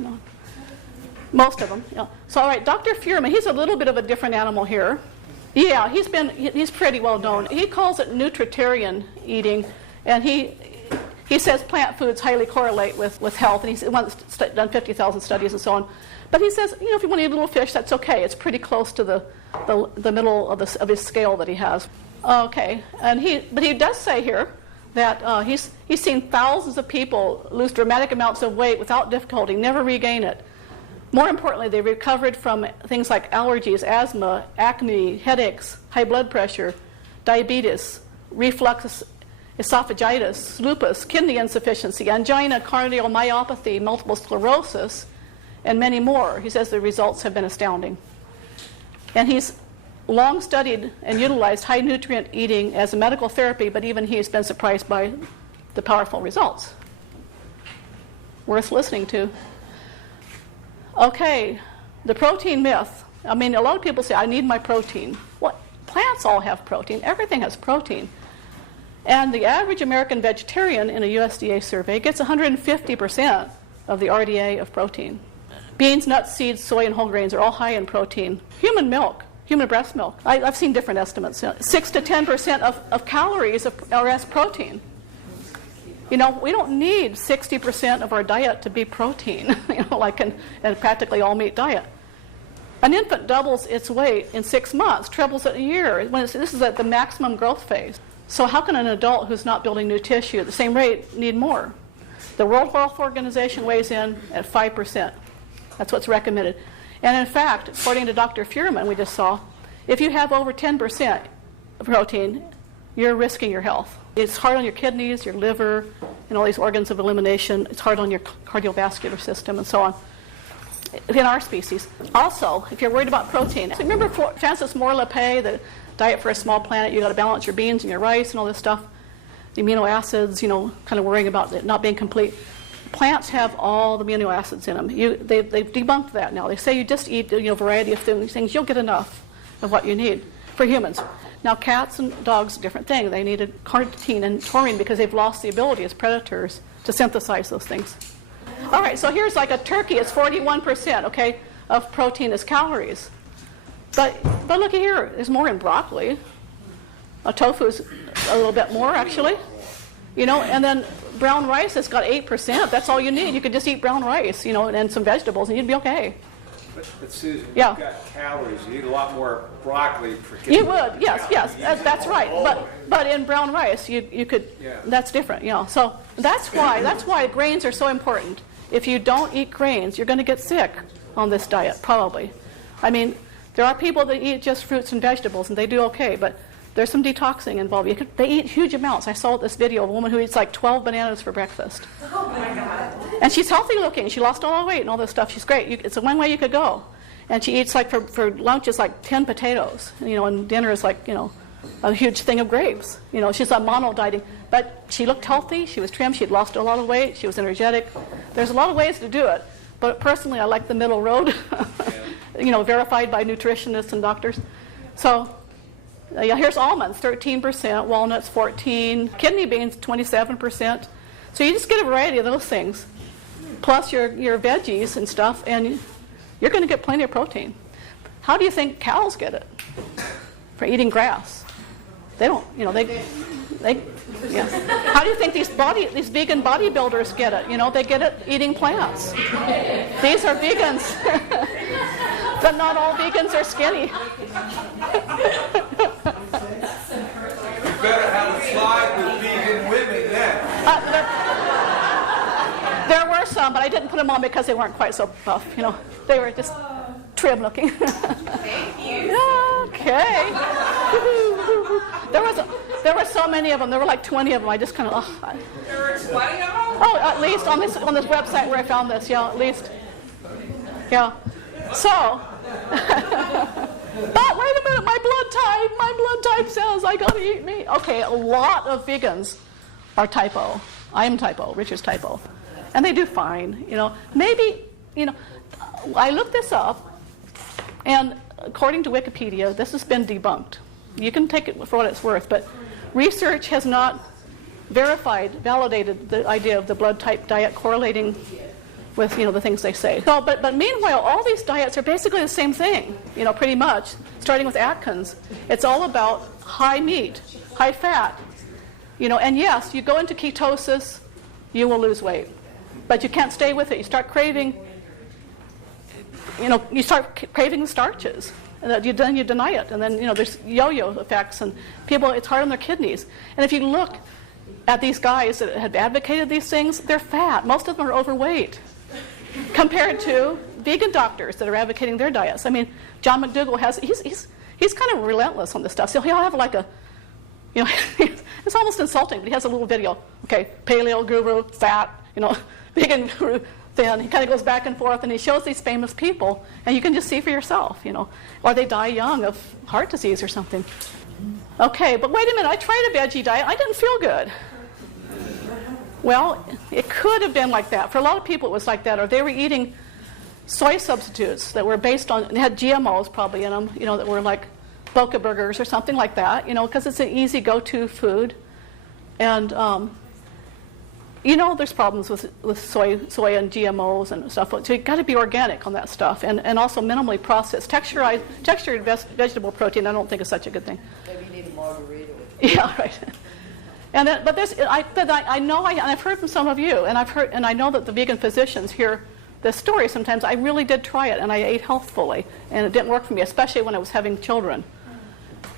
Most of them, So, all right, Dr. Fuhrman, he's a little bit of a different animal here. Yeah, he's pretty well known. He calls it nutritarian eating, and he says plant foods highly correlate with health, and he's done 50,000 studies and so on. But he says, if you want to eat a little fish, that's okay. It's pretty close to the middle of his scale that he has. Okay, but he does say here that he's seen thousands of people lose dramatic amounts of weight without difficulty, never regain it. More importantly, they recovered from things like allergies, asthma, acne, headaches, high blood pressure, diabetes, reflux, esophagitis, lupus, kidney insufficiency, angina, cardiomyopathy, multiple sclerosis, and many more. He says the results have been astounding. And he's long studied and utilized high nutrient eating as a medical therapy, but even he's been surprised by the powerful results. Worth listening to. Okay, the protein myth. I mean, a lot of people say, I need my protein. Well, plants all have protein. Everything has protein. And the average American vegetarian in a USDA survey gets 150% of the RDA of protein. Beans, nuts, seeds, soy, and whole grains are all high in protein. Human milk, human breast milk, I've seen different estimates. 6 to 10% of calories are as protein. We don't need 60% of our diet to be protein, like in practically all meat diet. An infant doubles its weight in 6 months, trebles it a year. This is at the maximum growth phase. So how can an adult who's not building new tissue at the same rate need more? The World Health Organization weighs in at 5%. That's what's recommended. And in fact, according to Dr. Fuhrman, we just saw, if you have over 10% protein, you're risking your health. It's hard on your kidneys, your liver, and all these organs of elimination. It's hard on your cardiovascular system and so on in our species. Also, if you're worried about protein, so remember Francis Moore Lepay, the diet for a small planet, you got to balance your beans and your rice and all this stuff, the amino acids, kind of worrying about it not being complete. Plants have all the amino acids in them. They've debunked that now. They say you just eat a variety of things, you'll get enough of what you need for humans. Now, cats and dogs, a different thing. They needed carnitine and taurine because they've lost the ability as predators to synthesize those things. All right, so here's like a turkey. It's 41%, okay, of protein as calories. But look here. There's more in broccoli. Tofu's a little bit more, actually. And then brown rice has got 8%. That's all you need. You could just eat brown rice, and some vegetables, and you'd be okay. But Susan, Yeah. you've got calories. You eat a lot more broccoli for kids. You would, yes, that's right. But in brown rice, you could. Yeah. That's different, So that's why grains are so important. If you don't eat grains, you're going to get sick on this diet, probably. I mean, there are people that eat just fruits and vegetables, and they do okay, but there's some detoxing involved. They eat huge amounts. I saw this video of a woman who eats like 12 bananas for breakfast. Oh my God. And she's healthy looking. She lost all her weight and all this stuff. She's great. It's the one way you could go. And she eats like for lunch is like 10 potatoes. And dinner is like, a huge thing of grapes. You know, she's on mono dieting, but she looked healthy. She was trim. She'd lost a lot of weight. She was energetic. There's a lot of ways to do it, but personally, I like the middle road. You know, verified by nutritionists and doctors. So, yeah, here's almonds, 13%, walnuts, 14%, kidney beans, 27%. So you just get a variety of those things, plus your veggies and stuff, and you're going to get plenty of protein. How do you think cows get it? For eating grass. They don't, you know, they yeah. How do you think these vegan bodybuilders get it? You know, they get it eating plants. These are vegans. But not all vegans are skinny. We better have a slide with vegan women then. There were some, but I didn't put them on because they weren't quite so buff. You know, they were just trim looking. Thank you. Okay. There were so many of them. There were like 20 of them. I just kind of. There were 20 of them? Oh, at least on this website where I found this. Yeah, at least. Yeah. So. But wait a minute, my blood type says I gotta eat meat. Okay, a lot of vegans are type O. I'm type O, Richard's type O. And they do fine, you know. Maybe, you know, I looked this up, and according to Wikipedia, this has been debunked. You can take it for what it's worth, but research has not validated the idea of the blood type diet correlating with, you know, the things they say. So, but meanwhile, all these diets are basically the same thing, you know, pretty much, starting with Atkins. It's all about high meat, high fat, you know, and yes, you go into ketosis, you will lose weight. But you can't stay with it. You start craving, you know, the starches. And then you deny it. And then, you know, there's yo-yo effects, and people, it's hard on their kidneys. And if you look at these guys that have advocated these things, they're fat. Most of them are overweight compared to vegan doctors that are advocating their diets. I mean, John McDougall he's kind of relentless on this stuff. So he'll have like a, you know, it's almost insulting, but he has a little video. Okay, paleo guru, fat, you know, vegan guru, thin. He kind of goes back and forth, and he shows these famous people, and you can just see for yourself, you know, or they die young of heart disease or something. Okay, but wait a minute, I tried a veggie diet. I didn't feel good. Well, it could have been like that. For a lot of people, it was like that, or they were eating soy substitutes that were based on, they had GMOs probably in them, you know, that were like Boca burgers or something like that, you know, because it's an easy go-to food. And, you know, there's problems with soy and GMOs and stuff. So you've got to be organic on that stuff, and also minimally processed. Textured vegetable protein, I don't think is such a good thing. Maybe you need a margarita with it. Yeah, right. And then, but I know, and I've heard from some of you, and I know that the vegan physicians hear this story sometimes. I really did try it, and I ate healthfully, and it didn't work for me, especially when I was having children.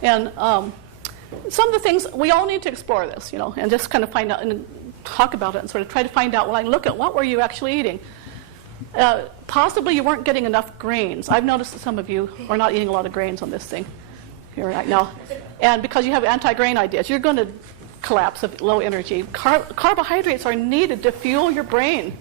And some of the things, we all need to explore this, you know, and just kind of find out and talk about it and sort of try to find out, well, look at what were you actually eating. Possibly you weren't getting enough grains. I've noticed that some of you are not eating a lot of grains on this thing here right now. And because you have anti-grain ideas, you're going to collapse of low energy. Carbohydrates are needed to fuel your brain.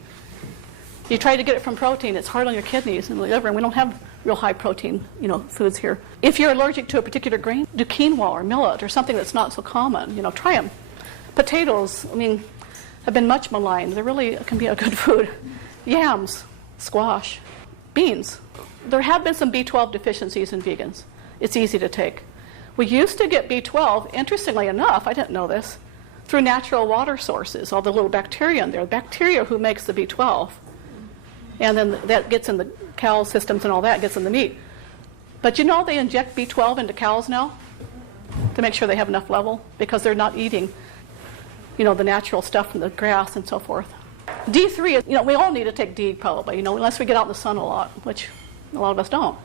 You try to get it from protein, it's hard on your kidneys and the liver, and we don't have real high protein, you know, foods here. If you're allergic to a particular grain, do quinoa or millet or something that's not so common, you know, try them. Potatoes, I mean, have been much maligned. They really can be a good food. Yams, squash, beans. There have been some B12 deficiencies in vegans. It's easy to take. We used to get B12, interestingly enough, I didn't know this, through natural water sources, all the little bacteria in there. Bacteria who makes the B12. And then that gets in the cow systems and all that, gets in the meat. But you know they inject B12 into cows now to make sure they have enough level because they're not eating, you know, the natural stuff from the grass and so forth. D3 is, you know, we all need to take D probably, you know, unless we get out in the sun a lot, which a lot of us don't.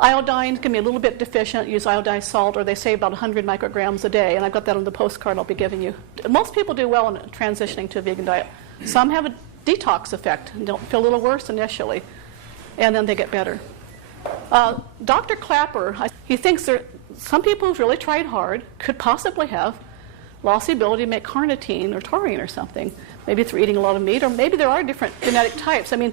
Iodine can be a little bit deficient. Use iodized salt, or they say about 100 micrograms a day, and I've got that on the postcard I'll be giving you. Most people do well in transitioning to a vegan diet. Some have a detox effect and don't feel a little worse initially, and then they get better. Dr. Clapper, he thinks some people who've really tried hard could possibly have lost the ability to make carnitine or taurine or something. Maybe through eating a lot of meat, or maybe there are different genetic types. I mean,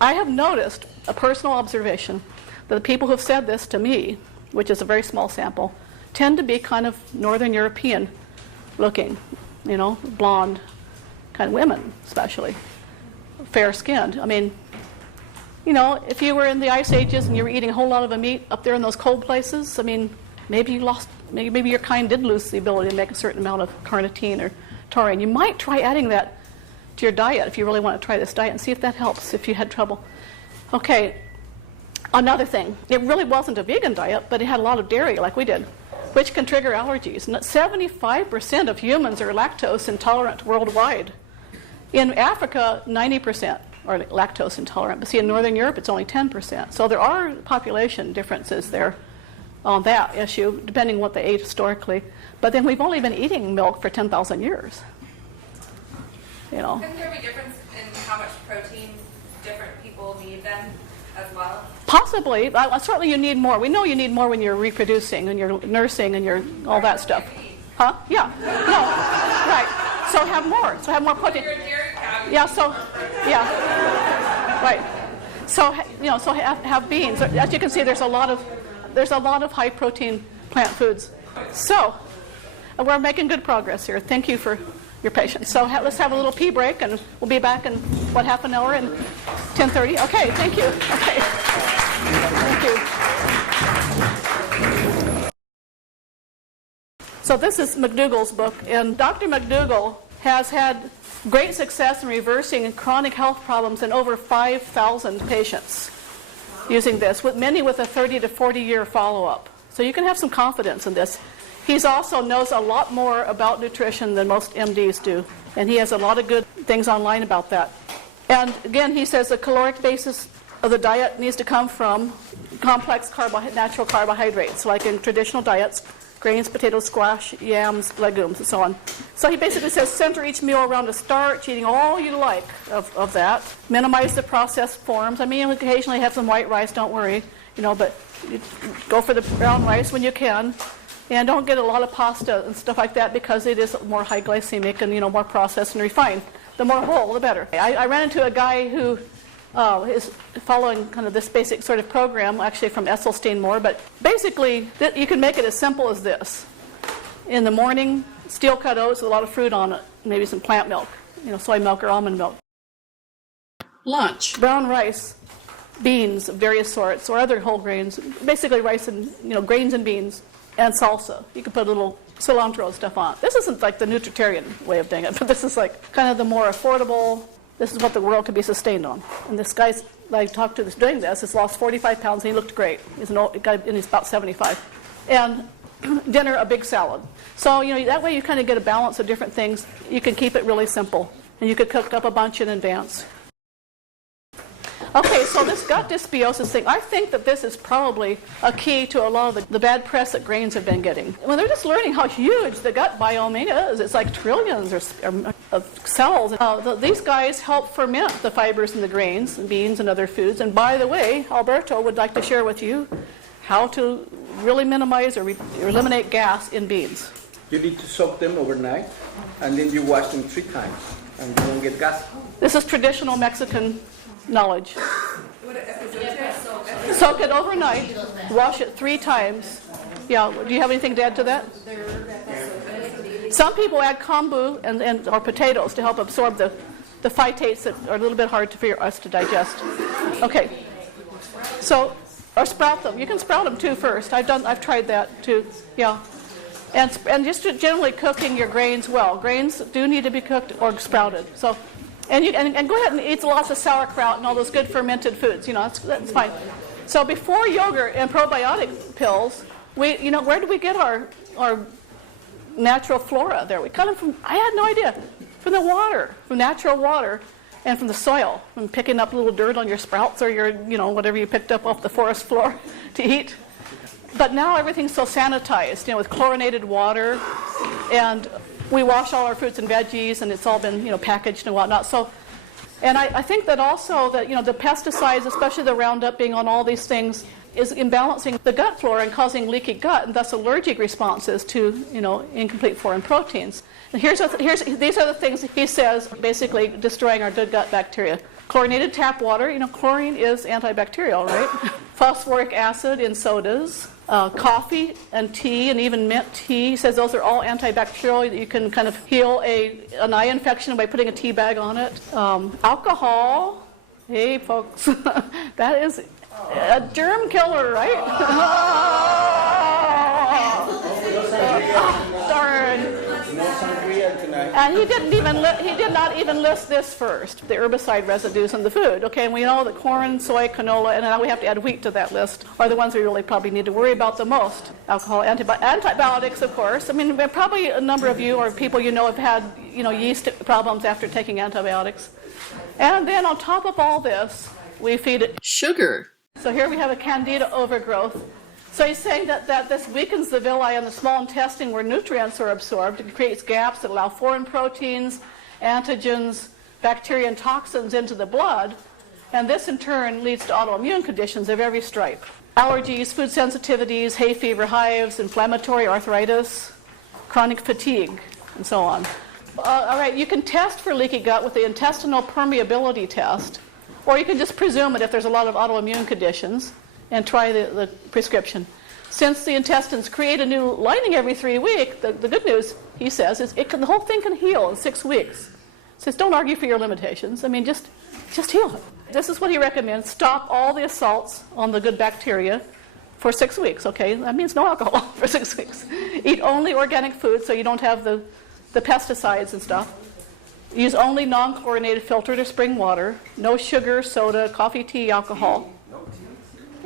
I have noticed a personal observation that the people who've said this to me, which is a very small sample, tend to be kind of Northern European looking, blonde kind of women, especially fair-skinned. I mean, if you were in the Ice Ages and you were eating a whole lot of a meat up there in those cold places, I mean, maybe your kind did lose the ability to make a certain amount of carnitine or taurine. You might try adding that to your diet if you really want to try this diet and see if that helps if you had trouble. Okay, another thing. It really wasn't a vegan diet, but it had a lot of dairy like we did, which can trigger allergies. And 75% of humans are lactose intolerant worldwide. In Africa, 90% are lactose intolerant. But see, in Northern Europe, it's only 10%. So there are population differences there on that issue, depending on what they ate historically. But then we've only been eating milk for 10,000 years. Couldn't there be a difference in how much protein different people need then as well? Possibly. Certainly you need more. We know you need more when you're reproducing and you're nursing and you're all that stuff. Huh? Yeah. No. Right. So have more. So have more protein. Yeah. So. Yeah. Right. So So have beans. As you can see, there's a lot of high protein plant foods. So we're making good progress here. Thank you for your patience. So let's have a little pee break, and we'll be back in half an hour and 10:30. Okay. Thank you. Okay. Thank you. So this is McDougall's book, and Dr. McDougall has had great success in reversing chronic health problems in over 5,000 patients using this, with many with a 30 to 40 year follow-up. So you can have some confidence in this. He also knows a lot more about nutrition than most MDs do, and he has a lot of good things online about that. And again, he says the caloric basis of the diet needs to come from complex natural carbohydrates, like in traditional diets, grains, potatoes, squash, yams, legumes, and so on. So he basically says center each meal around a starch, eating all you like of that. Minimize the processed forms. I mean, you occasionally have some white rice, don't worry, but you go for the brown rice when you can. And don't get a lot of pasta and stuff like that because it is more high glycemic and more processed and refined. The more whole, the better. I ran into a guy who is following kind of this basic sort of program, actually from Esselstyn more, but basically you can make it as simple as this. In the morning, steel-cut oats with a lot of fruit on it, maybe some plant milk, soy milk or almond milk. Lunch. Brown rice, beans of various sorts, or other whole grains, basically rice and grains and beans. And salsa. You can put a little cilantro stuff on it. This isn't like the nutritarian way of doing it, but this is like kind of the more affordable. This is what the world can be sustained on. And this guy I talked to that's doing this has lost 45 pounds and he looked great. He's an old guy and he's about 75. And dinner, a big salad. So that way you kind of get a balance of different things. You can keep it really simple, and you could cook up a bunch in advance. Okay, so this gut dysbiosis thing, I think that this is probably a key to a lot of the bad press that grains have been getting. When they're just learning how huge the gut biome is, it's like trillions of cells. These guys help ferment the fibers in the grains and beans and other foods. And by the way, Alberto would like to share with you how to really minimize or eliminate gas in beans. You need to soak them overnight, and then you wash them 3 times, and you don't get gas. This is traditional Mexican knowledge. Soak it overnight, wash it 3 times. Yeah, do you have anything to add to that? Some people add kombu or potatoes to help absorb the phytates that are a little bit hard for us to digest. Okay, so, or sprout them. You can sprout them too first. I've tried that too. Yeah, and just generally cooking your grains well. Grains do need to be cooked or sprouted. So. And go ahead and eat lots of sauerkraut and all those good fermented foods. That's fine. So before yogurt and probiotic pills, where do we get our natural flora there? We got them I had no idea, from the water, from natural water, and from the soil, from picking up little dirt on your sprouts or your, whatever you picked up off the forest floor to eat. But now everything's so sanitized, with chlorinated water, and we wash all our fruits and veggies, and it's all been, packaged and whatnot. So, and I think that also that, the pesticides, especially the Roundup being on all these things, is imbalancing the gut flora and causing leaky gut, and thus allergic responses to, incomplete foreign proteins. And these are the things he says, basically destroying our good gut bacteria. Chlorinated tap water, chlorine is antibacterial, right? Phosphoric acid in sodas, Coffee and tea and even mint tea. He says those are all antibacterial. You can kind of heal an eye infection by putting a tea bag on it. Alcohol. Hey, folks, that is a germ killer, right? Darn. And he did not even list this first, the herbicide residues in the food. Okay, and we know that corn, soy, canola, and now we have to add wheat to that list, are the ones we really probably need to worry about the most. Alcohol, antibiotics, of course. I mean, probably a number of you or people you know have had, yeast problems after taking antibiotics. And then on top of all this, we feed it sugar. So here we have a candida overgrowth. So he's saying that this weakens the villi in the small intestine where nutrients are absorbed. It creates gaps that allow foreign proteins, antigens, bacteria, and toxins into the blood. And this in turn leads to autoimmune conditions of every stripe. Allergies, food sensitivities, hay fever, hives, inflammatory arthritis, chronic fatigue, and so on. All right, you can test for leaky gut with the intestinal permeability test, or you can just presume it if there's a lot of autoimmune conditions and try the prescription. Since the intestines create a new lining every 3 weeks, the good news, he says, is the whole thing can heal in 6 weeks. He says, don't argue for your limitations. I mean, just heal it. This is what he recommends. Stop all the assaults on the good bacteria for 6 weeks, okay? That means no alcohol for 6 weeks. Eat only organic food so you don't have the pesticides and stuff. Use only non-chlorinated filtered or spring water. No sugar, soda, coffee, tea, alcohol.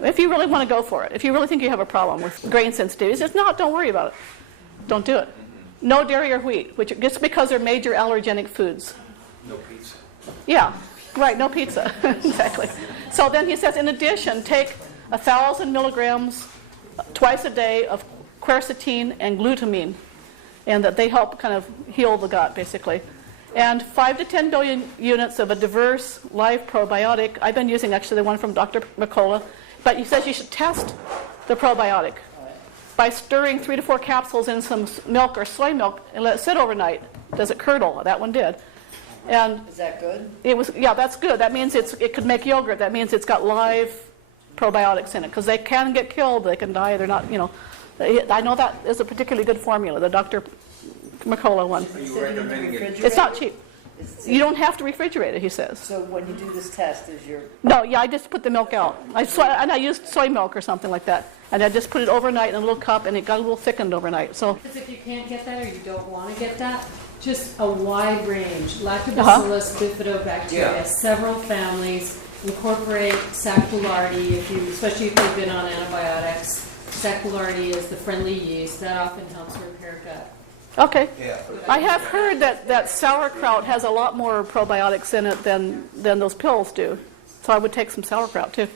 If you really want to go for it. If you really think you have a problem with grain sensitivity, he says, no, don't worry about it. Don't do it. No dairy or wheat, which just because they're major allergenic foods. No pizza. Yeah, right, no pizza. Exactly. So then he says, in addition, take 1,000 milligrams twice a day of quercetin and glutamine, and that they help kind of heal the gut, basically. And 5 to 10 billion units of a diverse live probiotic. I've been using actually the one from Dr. McCullough, but he says you should test the probiotic by stirring 3 to 4 capsules in some milk or soy milk and let it sit overnight. Does it curdle? That one did. And is that good? Yeah, that's good. That means it could make yogurt. That means it's got live probiotics in it, because they can get killed. They can die. They're not, I know that is a particularly good formula, the Dr. McCullough one. Are you recommending it? It's not cheap. You don't have to refrigerate it, he says. So when you do this test, is your... No, I just put the milk out. I used soy milk or something like that. And I just put it overnight in a little cup, and it got a little thickened overnight. So if you can't get that or you don't want to get that, just a wide range. Lactobacillus bifidobacteria, several families. Incorporate Saccharoides, especially if they've been on antibiotics. Saccharoides is the friendly yeast. That often helps repair gut. Okay. Yeah. I have heard that sauerkraut has a lot more probiotics in it than those pills do. So I would take some sauerkraut too.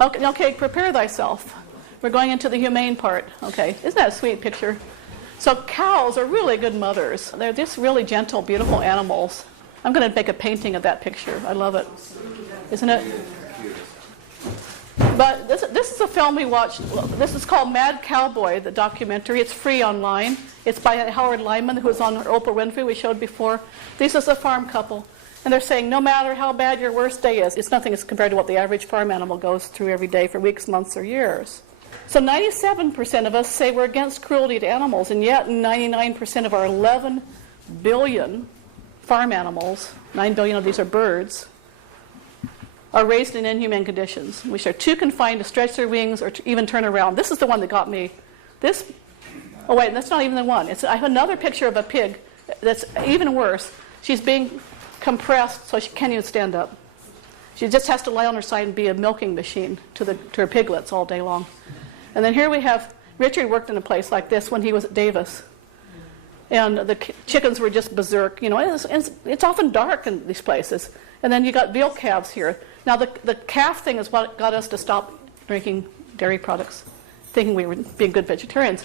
Okay, prepare thyself. We're going into the humane part. Okay, isn't that a sweet picture? So cows are really good mothers. They're just really gentle, beautiful animals. I'm going to make a painting of that picture. I love it. Isn't it? But this is a film we watched. This is called Mad Cowboy, the documentary. It's free online. It's by Howard Lyman, who was on Oprah Winfrey, we showed before. This is a farm couple. And they're saying no matter how bad your worst day is, it's nothing as compared to what the average farm animal goes through every day for weeks, months, or years. So 97% of us say we're against cruelty to animals, and yet 99% of our 11 billion farm animals, 9 billion of these are birds, are raised in inhumane conditions, which are too confined to stretch their wings or to even turn around. This is the one that got me. Oh wait, that's not even the one. I have another picture of a pig that's even worse. She's being compressed so she can't even stand up. She just has to lie on her side and be a milking machine to her piglets all day long. And then here we have, Richard worked in a place like this when he was at Davis. And the chickens were just berserk. It's often dark in these places. And then you got veal calves here. Now the calf thing is what got us to stop drinking dairy products, thinking we were being good vegetarians.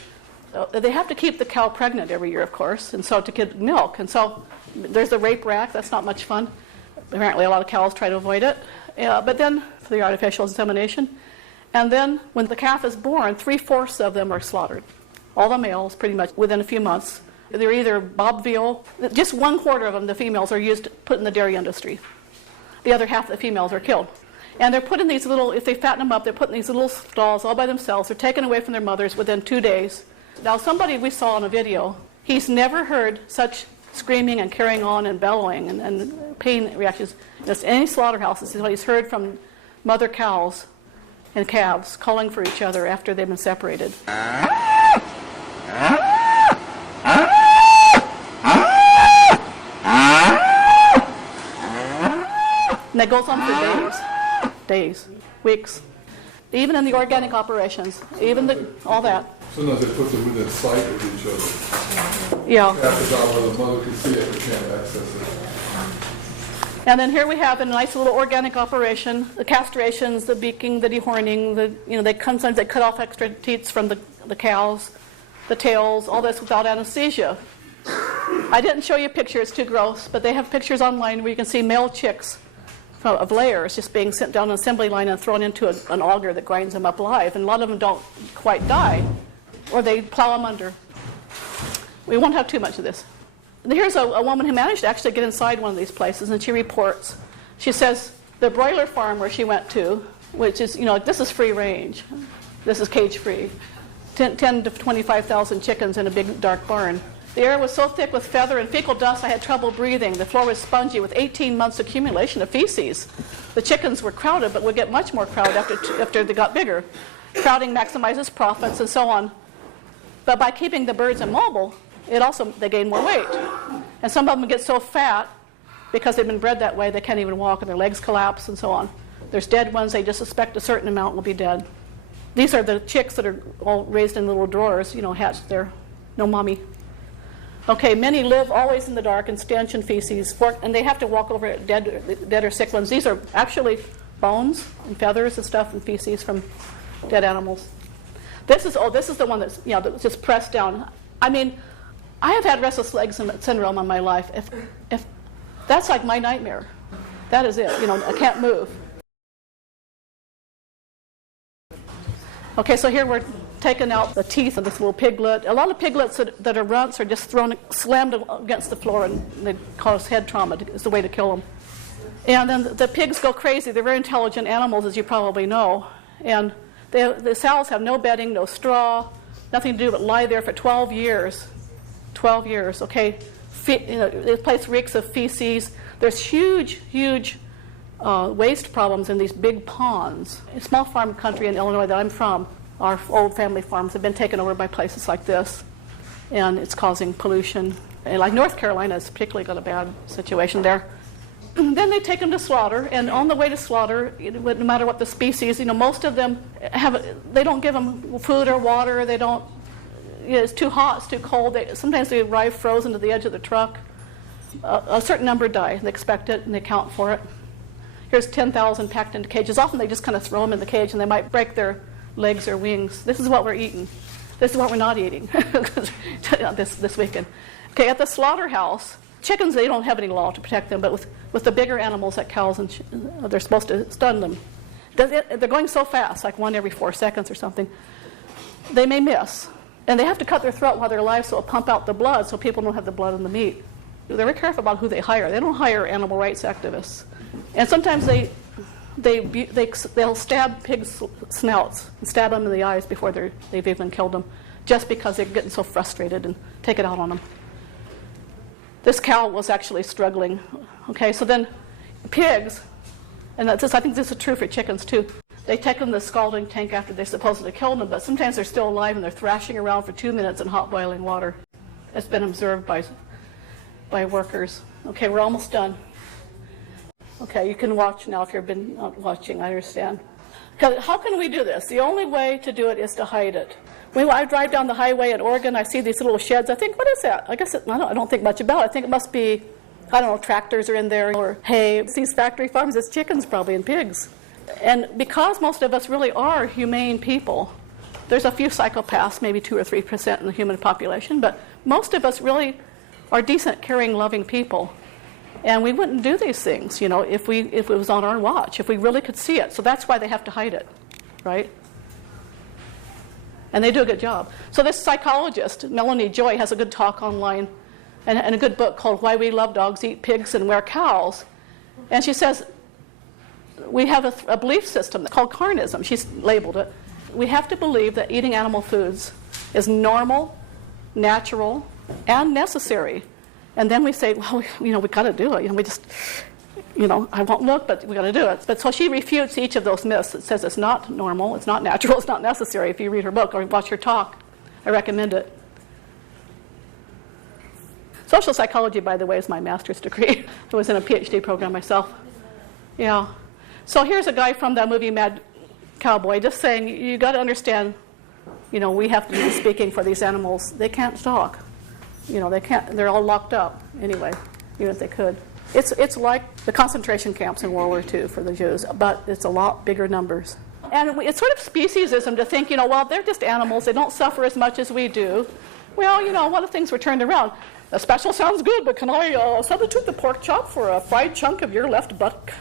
They have to keep the cow pregnant every year, of course, and so to get milk. And so there's the rape rack. That's not much fun. Apparently a lot of cows try to avoid it. But then for the artificial insemination. And then when the calf is born, 3/4 of them are slaughtered. All the males, pretty much within a few months. They're either bob veal. Just 1/4 of them, the females, are put in the dairy industry. The other half of the females are killed. And they're put in these little, if they fatten them up, they're put in these little stalls all by themselves. They're taken away from their mothers within 2 days. Now, somebody we saw on a video, he's never heard such screaming and carrying on and bellowing and pain reactions in any slaughterhouse. This is what he's heard from mother cows and calves calling for each other after they've been separated. And that goes on for days, weeks. Even in the organic operations, all that. Sometimes they put them within sight of each other. Yeah. After that, where the mother can see it, but can't access it. And then here we have a nice little organic operation: the castrations, the beaking, the dehorning. Sometimes they cut off extra teats from the cows, the tails, all this without anesthesia. I didn't show you pictures; too gross. But they have pictures online where you can see male chicks of layers just being sent down an assembly line and thrown into an auger that grinds them up alive. And a lot of them don't quite die, or they plow them under. We won't have too much of this. Here's a woman who managed to actually get inside one of these places, and she reports. She says the broiler farm where she went to, which is, this is free range. This is cage-free. 10 to 25,000 chickens in a big dark barn. The air was so thick with feather and fecal dust I had trouble breathing. The floor was spongy with 18 months accumulation of feces. The chickens were crowded, but would get much more crowded after they got bigger. Crowding maximizes profits and so on. But by keeping the birds immobile, they gain more weight. And some of them get so fat because they've been bred that way they can't even walk and their legs collapse and so on. There's dead ones, they just suspect a certain amount will be dead. These are the chicks that are all raised in little drawers, hatched there. No mommy. Okay, many live always in the dark in stench and feces, and they have to walk over dead or sick ones. These are actually bones and feathers and stuff and feces from dead animals. This is the one that's that's just pressed down. I mean, I have had restless leg syndrome in my life. If that's like my nightmare, that is it. I can't move. Okay, so here we're taking out the teeth of this little piglet. A lot of piglets that are runts are just slammed against the floor, and they cause head trauma. It's the way to kill them. And then the pigs go crazy. They're very intelligent animals, as you probably know. And the sows have no bedding, no straw, nothing to do but lie there for 12 years. 12 years, okay? The place reeks of feces. There's huge waste problems in these big ponds. A small farm country in Illinois that I'm from, our old family farms have been taken over by places like this, and it's causing pollution. And like North Carolina has particularly got a bad situation there. Then they take them to slaughter, and on the way to slaughter, no matter what the species, most of them they don't give them food or water. They don't. It's too hot, it's too cold. Sometimes they arrive frozen to the edge of the truck. A certain number die. They expect it, and they count for it. Here's 10,000 packed into cages. Often they just kind of throw them in the cage, and they might break their legs or wings. This is what we're eating. This is what we're not eating this weekend. Okay, at the slaughterhouse, chickens, they don't have any law to protect them, but with the bigger animals like cows, and they're supposed to stun them. They're going so fast, like one every 4 seconds or something, they may miss. And they have to cut their throat while they're alive so it'll pump out the blood so people don't have the blood in the meat. They're very careful about who they hire. They don't hire animal rights activists. And sometimes they'll stab pigs' snouts and stab them in the eyes before they've even killed them, just because they're getting so frustrated and take it out on them. This cow was actually struggling. Okay, so then pigs, and I think this is true for chickens too, they take them to the scalding tank after they supposedly killed them, but sometimes they're still alive and they're thrashing around for 2 minutes in hot boiling water. It's been observed by workers. Okay, we're almost done. Okay, you can watch now if you've been watching, I understand. How can we do this? The only way to do it is to hide it. When I drive down the highway in Oregon, I see these little sheds. I think, what is that? I don't think much about it. I think it must be, tractors are in there or hay. These factory farms, it's chickens probably and pigs. And because most of us really are humane people, there's a few psychopaths, maybe 2 or 3% in the human population, but most of us really are decent, caring, loving people. And we wouldn't do these things, if it was on our watch, if we really could see it. So that's why they have to hide it, right? And they do a good job. So this psychologist, Melanie Joy, has a good talk online and a good book called Why We Love Dogs, Eat Pigs, and Wear Cows. And she says, we have a belief system called carnism. She's labeled it. We have to believe that eating animal foods is normal, natural, and necessary. And then we say, well, we got to do it. We just, I won't look, but we got to do it. But so she refutes each of those myths. It says it's not normal, it's not natural, it's not necessary. If you read her book or watch her talk, I recommend it. Social psychology, by the way, is my master's degree. I was in a PhD program myself. Yeah. So here's a guy from that movie Mad Cowboy just saying, you got to understand, we have to be speaking for these animals. They can't talk. They can't. They're all locked up anyway, even if they could. It's like the concentration camps in World War II for the Jews, but it's a lot bigger numbers. And it's sort of speciesism to think, well, they're just animals. They don't suffer as much as we do. Well, a lot of things were turned around. A special sounds good, but can I substitute the pork chop for a fried chunk of your left buttock?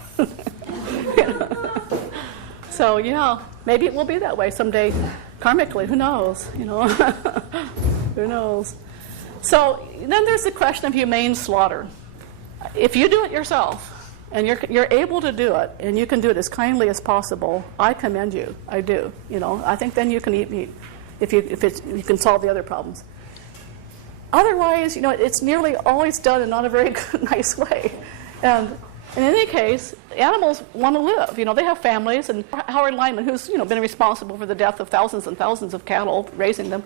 So, yeah, maybe it will be that way someday, karmically. Who knows? Who knows? So then there's the question of humane slaughter. If you do it yourself, and you're able to do it, and you can do it as kindly as possible, I commend you. I do. I think then you can eat meat if you can solve the other problems. Otherwise, it's nearly always done in not a very good, nice way. And in any case, animals want to live. They have families. And Howard Lyman, who's been responsible for the death of thousands and thousands of cattle, raising them,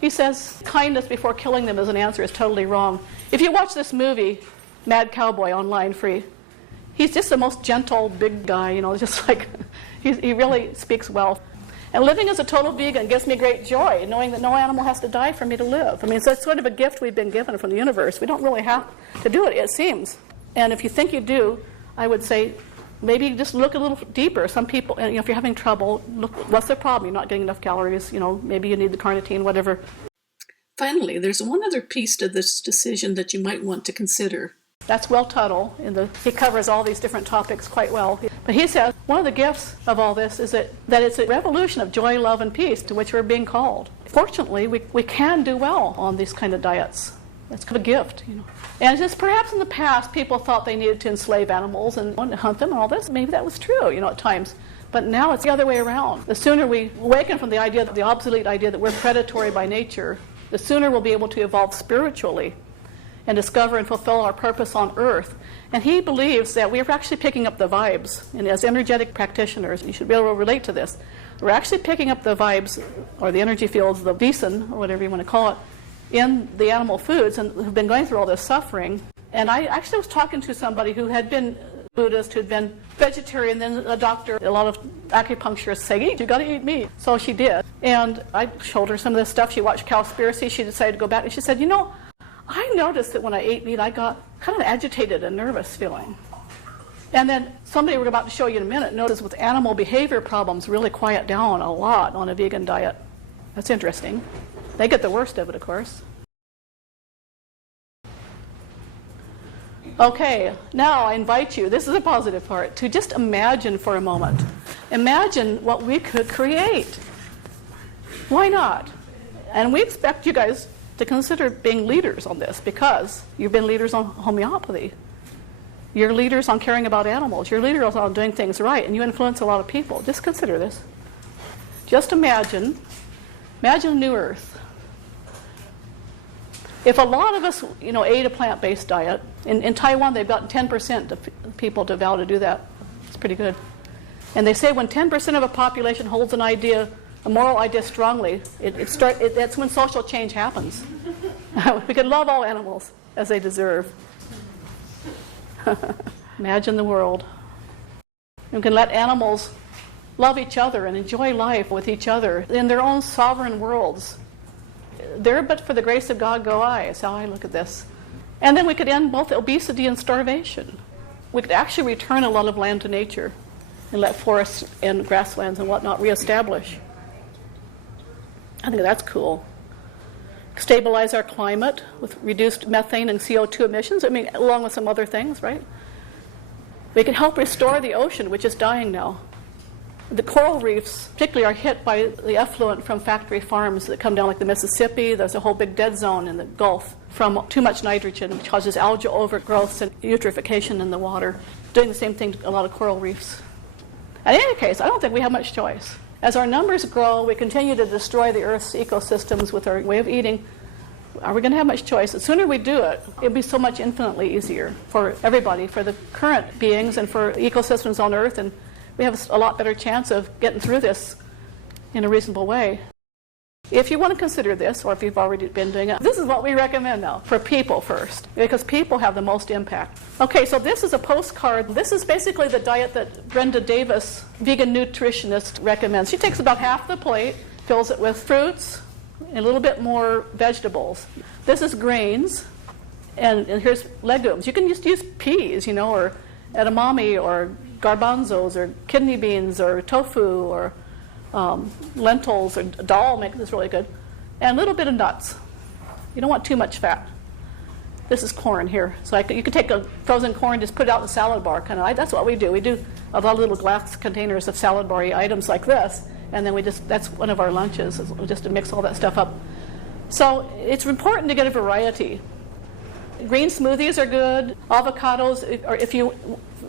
he says kindness before killing them as an answer is totally wrong. If you watch this movie, Mad Cowboy, online free, he's just the most gentle, big guy. Just like he really speaks well. And living as a total vegan gives me great joy, knowing that no animal has to die for me to live. I mean, it's sort of a gift we've been given from the universe. We don't really have to do it, it seems. And if you think you do, I would say maybe just look a little deeper. Some people, if you're having trouble, look, what's the problem? You're not getting enough calories. Maybe you need the carnitine, whatever. Finally, there's one other piece to this decision that you might want to consider. That's Will Tuttle. He covers all these different topics quite well. But he says one of the gifts of all this is that it's a revolution of joy, love, and peace to which we're being called. Fortunately, we can do well on these kind of diets. It's kind of a gift, And just perhaps in the past, people thought they needed to enslave animals and hunt them and all this. Maybe that was true, at times. But now it's the other way around. The sooner we awaken from the obsolete idea that we're predatory by nature, the sooner we'll be able to evolve spiritually and discover and fulfill our purpose on earth. And he believes that we're actually picking up the vibes. And as energetic practitioners, you should be able to relate to this. We're actually picking up the vibes, or the energy fields, the Visen, or whatever you want to call it, in the animal foods and who've been going through all this suffering. And I actually was talking to somebody who had been Buddhist, who'd been vegetarian, then a doctor. A lot of acupuncturists say, you got to eat meat. So she did. And I showed her some of this stuff. She watched Cowspiracy. She decided to go back. And she said, I noticed that when I ate meat, I got kind of agitated and nervous feeling. And then somebody we're about to show you in a minute noticed with animal behavior problems really quiet down a lot on a vegan diet. That's interesting. They get the worst of it, of course. Okay, now I invite you, this is a positive part, to just imagine for a moment. Imagine what we could create. Why not? And we expect you guys to consider being leaders on this because you've been leaders on homeopathy. You're leaders on caring about animals. You're leaders on doing things right, and you influence a lot of people. Just consider this. Just imagine a new Earth. If a lot of us, ate a plant-based diet, in Taiwan they've gotten 10% of people to vow to do that. It's pretty good. And they say when 10% of a population holds a moral idea strongly, that's when social change happens. We can love all animals as they deserve. Imagine the world. We can let animals love each other and enjoy life with each other in their own sovereign worlds. There but for the grace of God go I, is how I look at this. And then we could end both obesity and starvation. We could actually return a lot of land to nature and let forests and grasslands and whatnot reestablish. I think that's cool. Stabilize our climate with reduced methane and CO2 emissions, along with some other things, right? We can help restore the ocean, which is dying now. The coral reefs particularly are hit by the effluent from factory farms that come down like the Mississippi. There's a whole big dead zone in the Gulf from too much nitrogen, which causes algal overgrowth and eutrophication in the water. Doing the same thing to a lot of coral reefs. In any case, I don't think we have much choice. As our numbers grow, we continue to destroy the Earth's ecosystems with our way of eating. Are we going to have much choice? The sooner we do it, it'll be so much infinitely easier for everybody, for the current beings and for ecosystems on Earth, and we have a lot better chance of getting through this in a reasonable way. If you want to consider this, or if you've already been doing it, this is what we recommend now, for people first, because people have the most impact. Okay, so this is a postcard. This is basically the diet that Brenda Davis, vegan nutritionist, recommends. She takes about half the plate, fills it with fruits, and a little bit more vegetables. This is grains, and here's legumes. You can just use peas, or edamame, or garbanzos, or kidney beans, or tofu, or lentils, or dal make this really good, and a little bit of nuts. You don't want too much fat. This is corn here. So you could take a frozen corn, just put it out in the salad bar. That's what we do. We do a lot of little glass containers of salad bar items like this, and then that's one of our lunches, is just to mix all that stuff up. So it's important to get a variety. Green smoothies are good. Avocados, or if you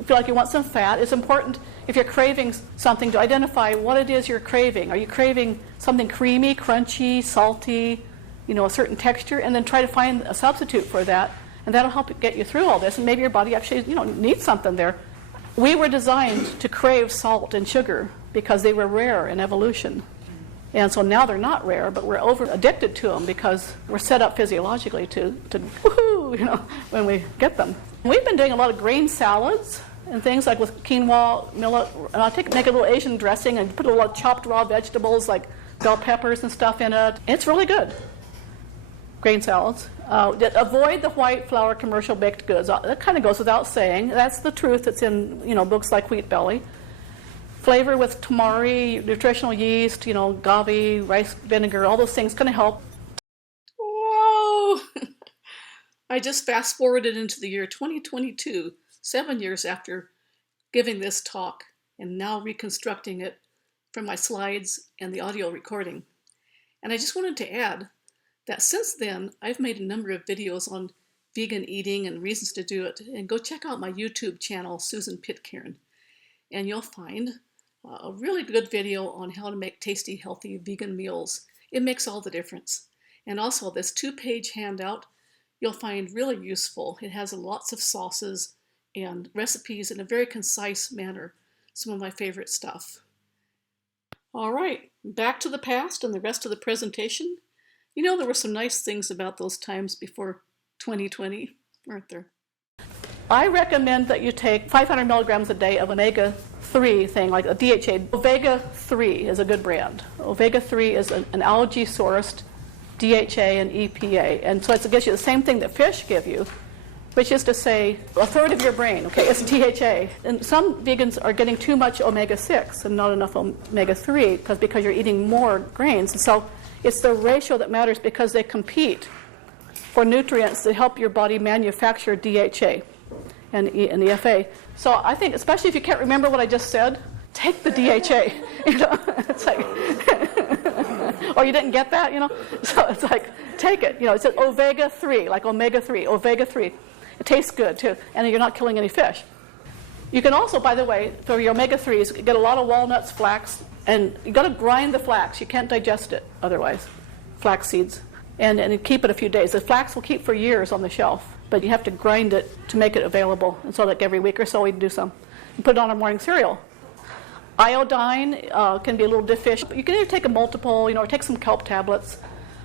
feel like you want some fat, it's important, if you're craving something, to identify what it is you're craving. Are you craving something creamy, crunchy, salty, a certain texture, and then try to find a substitute for that, and that'll help get you through all this, and maybe your body actually needs something there. We were designed to crave salt and sugar because they were rare in evolution. And so now they're not rare, but we're over addicted to them because we're set up physiologically to woohoo, when we get them. We've been doing a lot of grain salads and things like with quinoa, millet. And I'll make a little Asian dressing and put a lot of chopped raw vegetables like bell peppers and stuff in it. It's really good. Grain salads. Avoid the white flour commercial baked goods. That kind of goes without saying. That's the truth that's in books like Wheat Belly. Flavor with tamari, nutritional yeast, agave, rice vinegar, all those things going to help. Whoa! I just fast forwarded into the year 2022, 7 years after giving this talk, and now reconstructing it from my slides and the audio recording. And I just wanted to add that since then, I've made a number of videos on vegan eating and reasons to do it. And go check out my YouTube channel, Susan Pitcairn, and you'll find a really good video on how to make tasty, healthy vegan meals. It makes all the difference. And also this 2-page handout you'll find really useful. It has lots of sauces and recipes in a very concise manner. Some of my favorite stuff. All right, back to the past and the rest of the presentation. There were some nice things about those times before 2020, weren't there? I recommend that you take 500 milligrams a day of omega-3 thing, like a DHA. Omega-3 is a good brand. Omega-3 is an algae-sourced DHA and EPA. And so it gives you the same thing that fish give you, which is to say a third of your brain, it's DHA. And some vegans are getting too much omega-6 and not enough omega-3 because you're eating more grains. And so it's the ratio that matters because they compete for nutrients that help your body manufacture DHA and EFA. So I think, especially if you can't remember what I just said, take the DHA. It's like, or you didn't get that, So it's like, take it. It says omega-3, like omega-3, omega-3. It tastes good too, and you're not killing any fish. You can also, by the way, for your omega-3s, get a lot of walnuts, flax, and you got to grind the flax. You can't digest it otherwise, flax seeds, and keep it a few days. The flax will keep for years on the shelf, but you have to grind it to make it available. And so like every week or so we do some. And put it on our morning cereal. Iodine can be a little deficient. You can either take a multiple, or take some kelp tablets.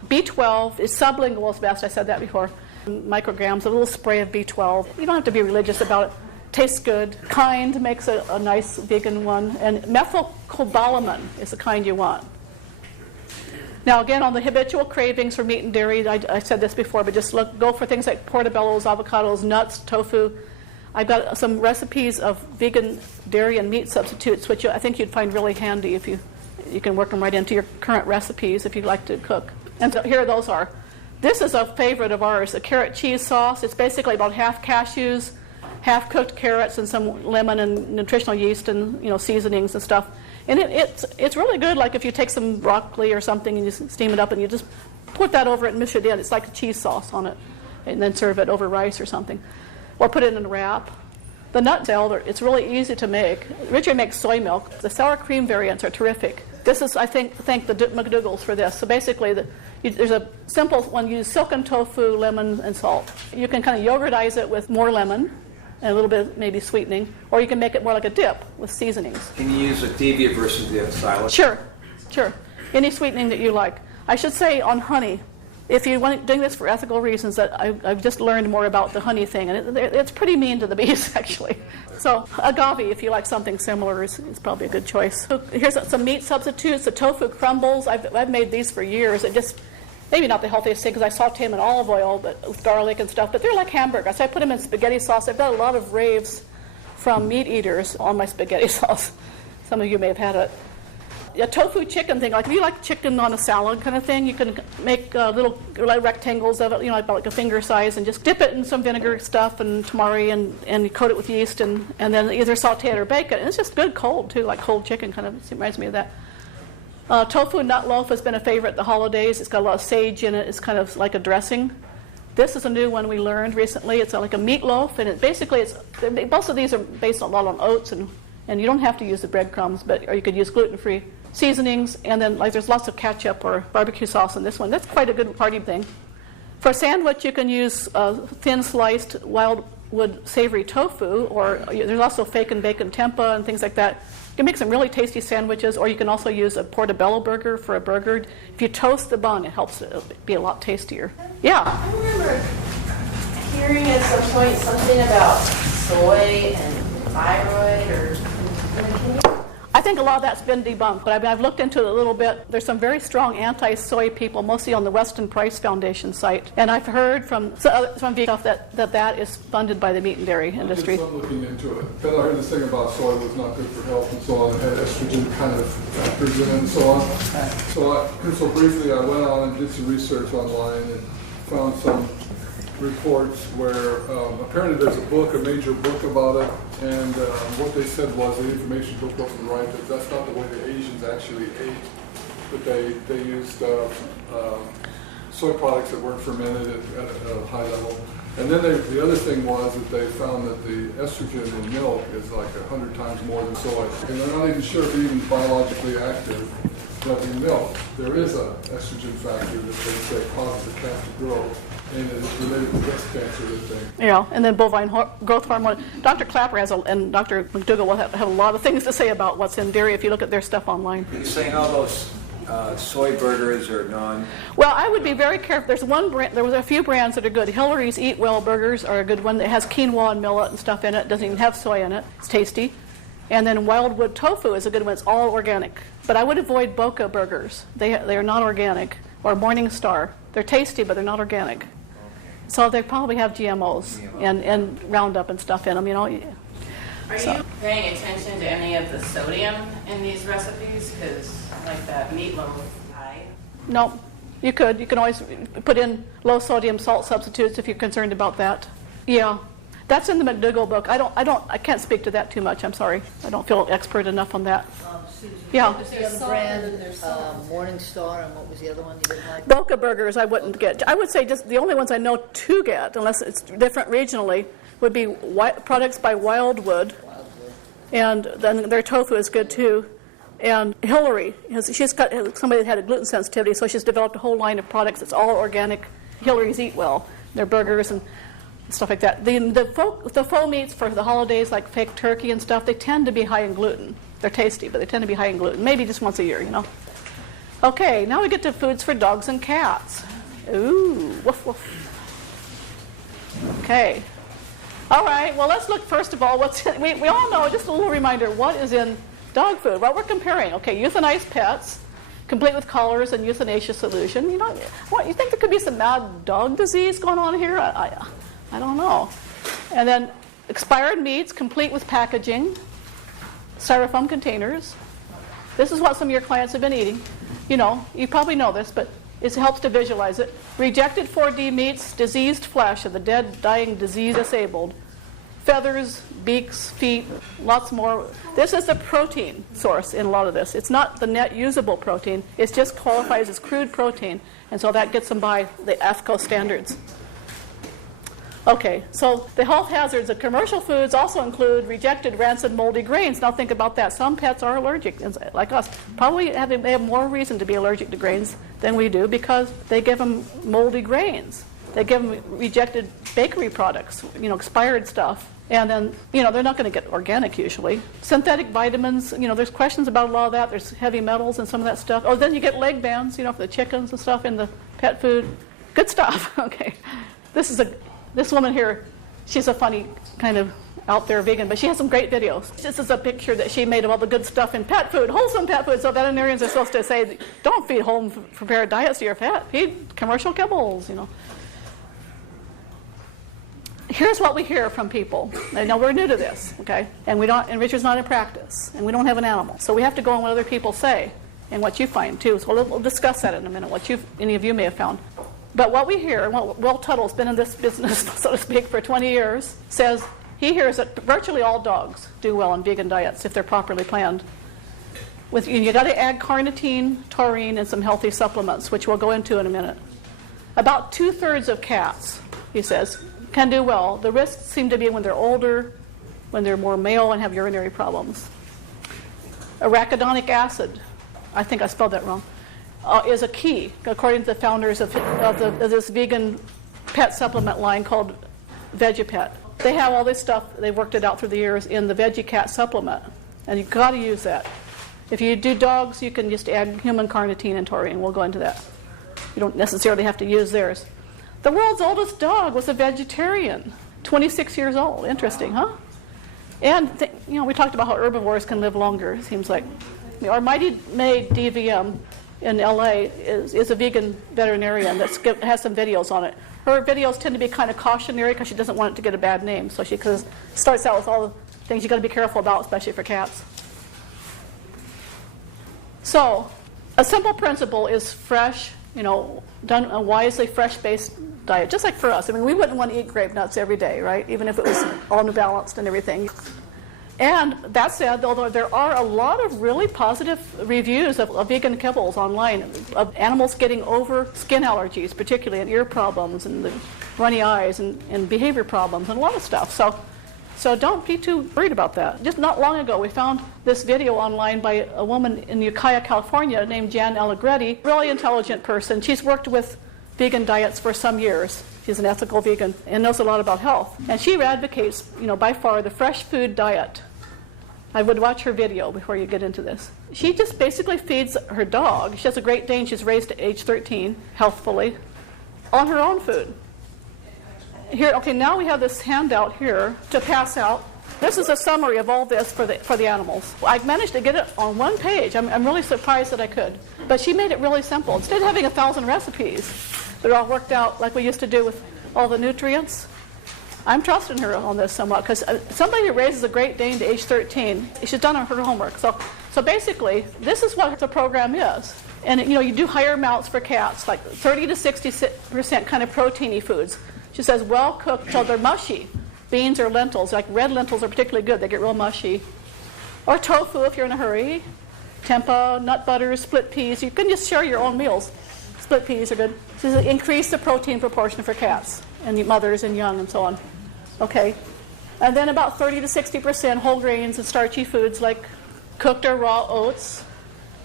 B12 is sublingual is best. I said that before. Micrograms, a little spray of B12. You don't have to be religious about it. Tastes good. Kind makes a nice vegan one. And methylcobalamin is the kind you want. Now, again, on the habitual cravings for meat and dairy, I said this before, but just go for things like portobellos, avocados, nuts, tofu. I've got some recipes of vegan dairy and meat substitutes, which I think you'd find really handy if you can work them right into your current recipes if you'd like to cook. And so here those are. This is a favorite of ours, the carrot cheese sauce. It's basically about half cashews, half cooked carrots, and some lemon and nutritional yeast and seasonings and stuff. And it's really good. Like if you take some broccoli or something and you steam it up and you just put that over it and mix it in. It's like a cheese sauce on it, and then serve it over rice or something, or put it in a wrap. The nut gel, it's really easy to make. Richard makes soy milk. The sour cream variants are terrific. This is, I think, thank the McDougalls for this. So basically, there's a simple one. You use silken tofu, lemon, and salt. You can kind of yogurtize it with more lemon and a little bit maybe sweetening, or you can make it more like a dip with seasonings. Can you use stevia versus the xylitol? Sure. Any sweetening that you like. I should say on honey, if you want doing this for ethical reasons, that I've just learned more about the honey thing, and it's pretty mean to the bees, actually. So agave, if you like something similar, is probably a good choice. So here's some meat substitutes. The tofu crumbles. I've made these for years. It just, maybe not the healthiest thing because I saute them in olive oil, but with garlic and stuff. But they're like hamburgers. So I put them in spaghetti sauce. I've got a lot of raves from meat eaters on my spaghetti sauce. Some of you may have had it. A tofu chicken thing, like if you like chicken on a salad kind of thing, you can make little rectangles of it, about like a finger size, and just dip it in some vinegar stuff and tamari and coat it with yeast and then either saute it or bake it. And it's just good cold too, like cold chicken kind of. It reminds me of that. Tofu nut loaf has been a favorite at the holidays. It's got a lot of sage in it. It's kind of like a dressing. This is a new one we learned recently. It's like a meatloaf, and most of these are based a lot on oats, and you don't have to use the breadcrumbs, or you could use gluten-free seasonings, and then there's lots of ketchup or barbecue sauce in this one. That's quite a good party thing. For a sandwich, you can use thin sliced wildwood savory tofu, or there's also fake and bacon tempeh and things like that. You can make some really tasty sandwiches, or you can also use a portobello burger for a burger. If you toast the bun, it helps it be a lot tastier. Yeah? I remember hearing at some point something about soy and thyroid, I think a lot of that's been debunked, but I've looked into it a little bit. There's some very strong anti-soy people, mostly on the Weston Price Foundation site. And I've heard from vegan stuff that is funded by the meat and dairy industry. I did some looking into it. Then I heard this thing about soy was not good for health and so on. It had estrogen kind of factors in it and so on. So briefly, I went on and did some research online and found some reports where apparently there's a major book about it, and what they said was the information book wasn't right, that that's not the way the Asians actually ate, but they used soy products that weren't fermented at a high level. And then the other thing was that they found that the estrogen in milk is like 100 times more than soy. And they're not even sure if it's even biologically active, but in milk there is an estrogen factor that they say causes the calf to grow. And it's related to breast cancer, I think. Yeah, and then bovine growth hormone. Dr. Clapper and Dr. McDougall will have a lot of things to say about what's in dairy if you look at their stuff online. You're saying all those soy burgers are non... Well, I would be very careful. There's one brand. There was a few brands that are good. Hillary's Eat Well burgers are a good one. It has quinoa and millet and stuff in it. Doesn't even have soy in it. It's tasty. And then Wildwood Tofu is a good one. It's all organic. But I would avoid Boca burgers. They are not organic. Or Morningstar. They're tasty, but they're not organic. So they probably have GMOs and Roundup and stuff in them, Are you paying attention to any of the sodium in these recipes? Because like that meatloaf pie. No, you could. You can always put in low sodium salt substitutes if you're concerned about that. Yeah, that's in the McDougall book. I can't speak to that too much. I'm sorry. I don't feel expert enough on that. Yeah. There's the other brand, Morningstar, and what was the other one you didn't like? Boca burgers I wouldn't get. I would say just the only ones I know to get, unless it's different regionally, would be products by Wildwood. And then their tofu is good too. And Hillary, she's got somebody that had a gluten sensitivity, so she's developed a whole line of products that's all organic. Hillary's Eat Well, their burgers and stuff like that. The faux meats for the holidays, like fake turkey and stuff, they tend to be high in gluten. They're tasty, but they tend to be high in gluten. Maybe just once a year, Okay, now we get to foods for dogs and cats. Ooh, woof woof. Okay. All right, well, let's look first of all what's in, we all know, just a little reminder, what is in dog food? Well, we're comparing, euthanized pets, complete with collars and euthanasia solution. You think there could be some mad dog disease going on here? I don't know. And then expired meats, complete with packaging, styrofoam containers. This is what some of your clients have been eating. You probably know this, but it helps to visualize it. Rejected 4D meats, diseased flesh of the dead, dying, disease disabled. Feathers, beaks, feet, lots more. This is the protein source in a lot of this. It's not the net usable protein. It just qualifies as crude protein. And so that gets them by the AFCO standards. Okay, so the health hazards of commercial foods also include rejected, rancid, moldy grains. Now think about that. Some pets are allergic, like us. Probably they have more reason to be allergic to grains than we do because they give them moldy grains. They give them rejected bakery products, expired stuff. And then, they're not going to get organic usually. Synthetic vitamins, there's questions about a lot of that. There's heavy metals and some of that stuff. Oh, then you get leg bands, for the chickens and stuff in the pet food. Good stuff. Okay. This woman here, she's a funny kind of out there vegan, but she has some great videos. This is a picture that she made of all the good stuff in pet food, wholesome pet food. So veterinarians are supposed to say, don't feed home prepared diets to your pet. Feed commercial kibbles, Here's what we hear from people. Now we're new to this, okay? And Richard's not in practice, and we don't have an animal. So we have to go on what other people say and what you find too. So we'll discuss that in a minute, what any of you may have found. But what we hear, and what Will Tuttle's been in this business, so to speak, for 20 years, says he hears that virtually all dogs do well on vegan diets if they're properly planned. You got to add carnitine, taurine, and some healthy supplements, which we'll go into in a minute. About 2/3 of cats, he says, can do well. The risks seem to be when they're older, when they're more male and have urinary problems. Arachidonic acid, I think I spelled that wrong, is a key, according to the founders of this vegan pet supplement line called VeggiePet. They have all this stuff, they've worked it out through the years in the VeggieCat supplement, and you've got to use that. If you do dogs, you can just add human carnitine and taurine. We'll go into that. You don't necessarily have to use theirs. The world's oldest dog was a vegetarian, 26 years old. Interesting, huh? And we talked about how herbivores can live longer, it seems like. Our Mighty Maid DVM in LA is a vegan veterinarian that has some videos on it. Her videos tend to be kind of cautionary because she doesn't want it to get a bad name. So she starts out with all the things you've got to be careful about, especially for cats. So a simple principle is fresh, done a wisely fresh-based diet, just like for us. I mean, we wouldn't want to eat grape nuts every day, right? Even if it was all balanced and everything. And that said, although there are a lot of really positive reviews of vegan kibbles online, of animals getting over skin allergies, particularly, and ear problems, and the runny eyes, and behavior problems, and a lot of stuff. So don't be too worried about that. Just not long ago, we found this video online by a woman in Ukiah, California, named Jan Allegretti, really intelligent person. She's worked with vegan diets for some years. She's an ethical vegan and knows a lot about health. And she advocates, by far, the fresh food diet. I would watch her video before you get into this. She just basically feeds her dog. She has a Great Dane she's raised at age 13, healthfully, on her own food. Here, okay, now we have this handout here to pass out. This is a summary of all this for the animals. I managed to get it on one page. I'm really surprised that I could. But she made it really simple. Instead of having 1,000 recipes, they're all worked out like we used to do with all the nutrients. I'm trusting her on this somewhat because somebody who raises a Great Dane to age 13, she's done her homework. So basically, this is what the program is. And you do higher amounts for cats, like 30 to 60% kind of proteiny foods. She says well cooked till they're mushy. Beans or lentils, like red lentils are particularly good. They get real mushy. Or tofu if you're in a hurry. Tempeh, nut butters, split peas. You can just share your own meals. Split peas are good. So increase the protein proportion for cats and mothers and young and so on. Okay. And then about 30 to 60% whole grains and starchy foods like cooked or raw oats,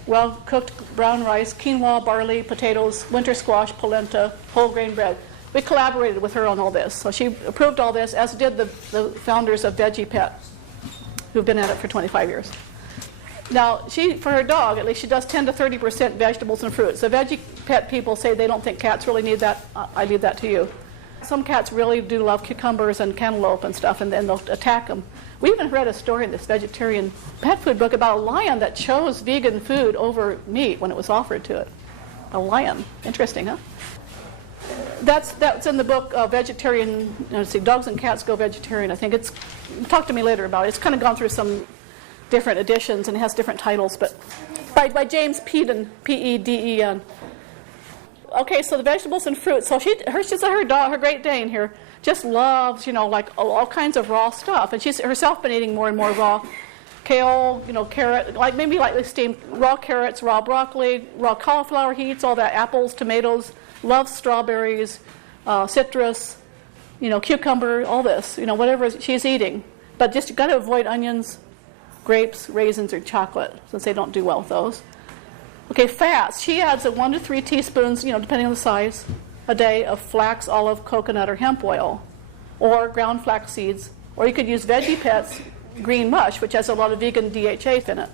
well-cooked brown rice, quinoa, barley, potatoes, winter squash, polenta, whole grain bread. We collaborated with her on all this. So she approved all this, as did the founders of VeggiePet, who've been at it for 25 years. Now, for her dog, at least, she does 10 to 30% vegetables and fruits. The VeggiePet people say they don't think cats really need that. I leave that to you. Some cats really do love cucumbers and cantaloupe and stuff, and then they'll attack them. We even read a story in this vegetarian pet food book about a lion that chose vegan food over meat when it was offered to it. A lion. Interesting, huh? That's in the book Vegetarian, Dogs and Cats Go Vegetarian. I think talk to me later about it. It's kind of gone through some different editions and it has different titles, but by James Peden, P-E-D-E-N. Okay, so the vegetables and fruits. So her dog, her Great Dane here, just loves, like all kinds of raw stuff. And she's herself been eating more and more raw kale, carrot, maybe lightly steamed raw carrots, raw broccoli, raw cauliflower. He eats all that, apples, tomatoes, loves strawberries, citrus, cucumber, all this, whatever she's eating. But just you got to avoid onions, grapes, raisins, or chocolate, since they don't do well with those. Okay, fats. She adds 1 to 3 teaspoons, depending on the size, a day of flax, olive, coconut, or hemp oil, or ground flax seeds. Or you could use Veggie Pet's green mush, which has a lot of vegan DHA in it.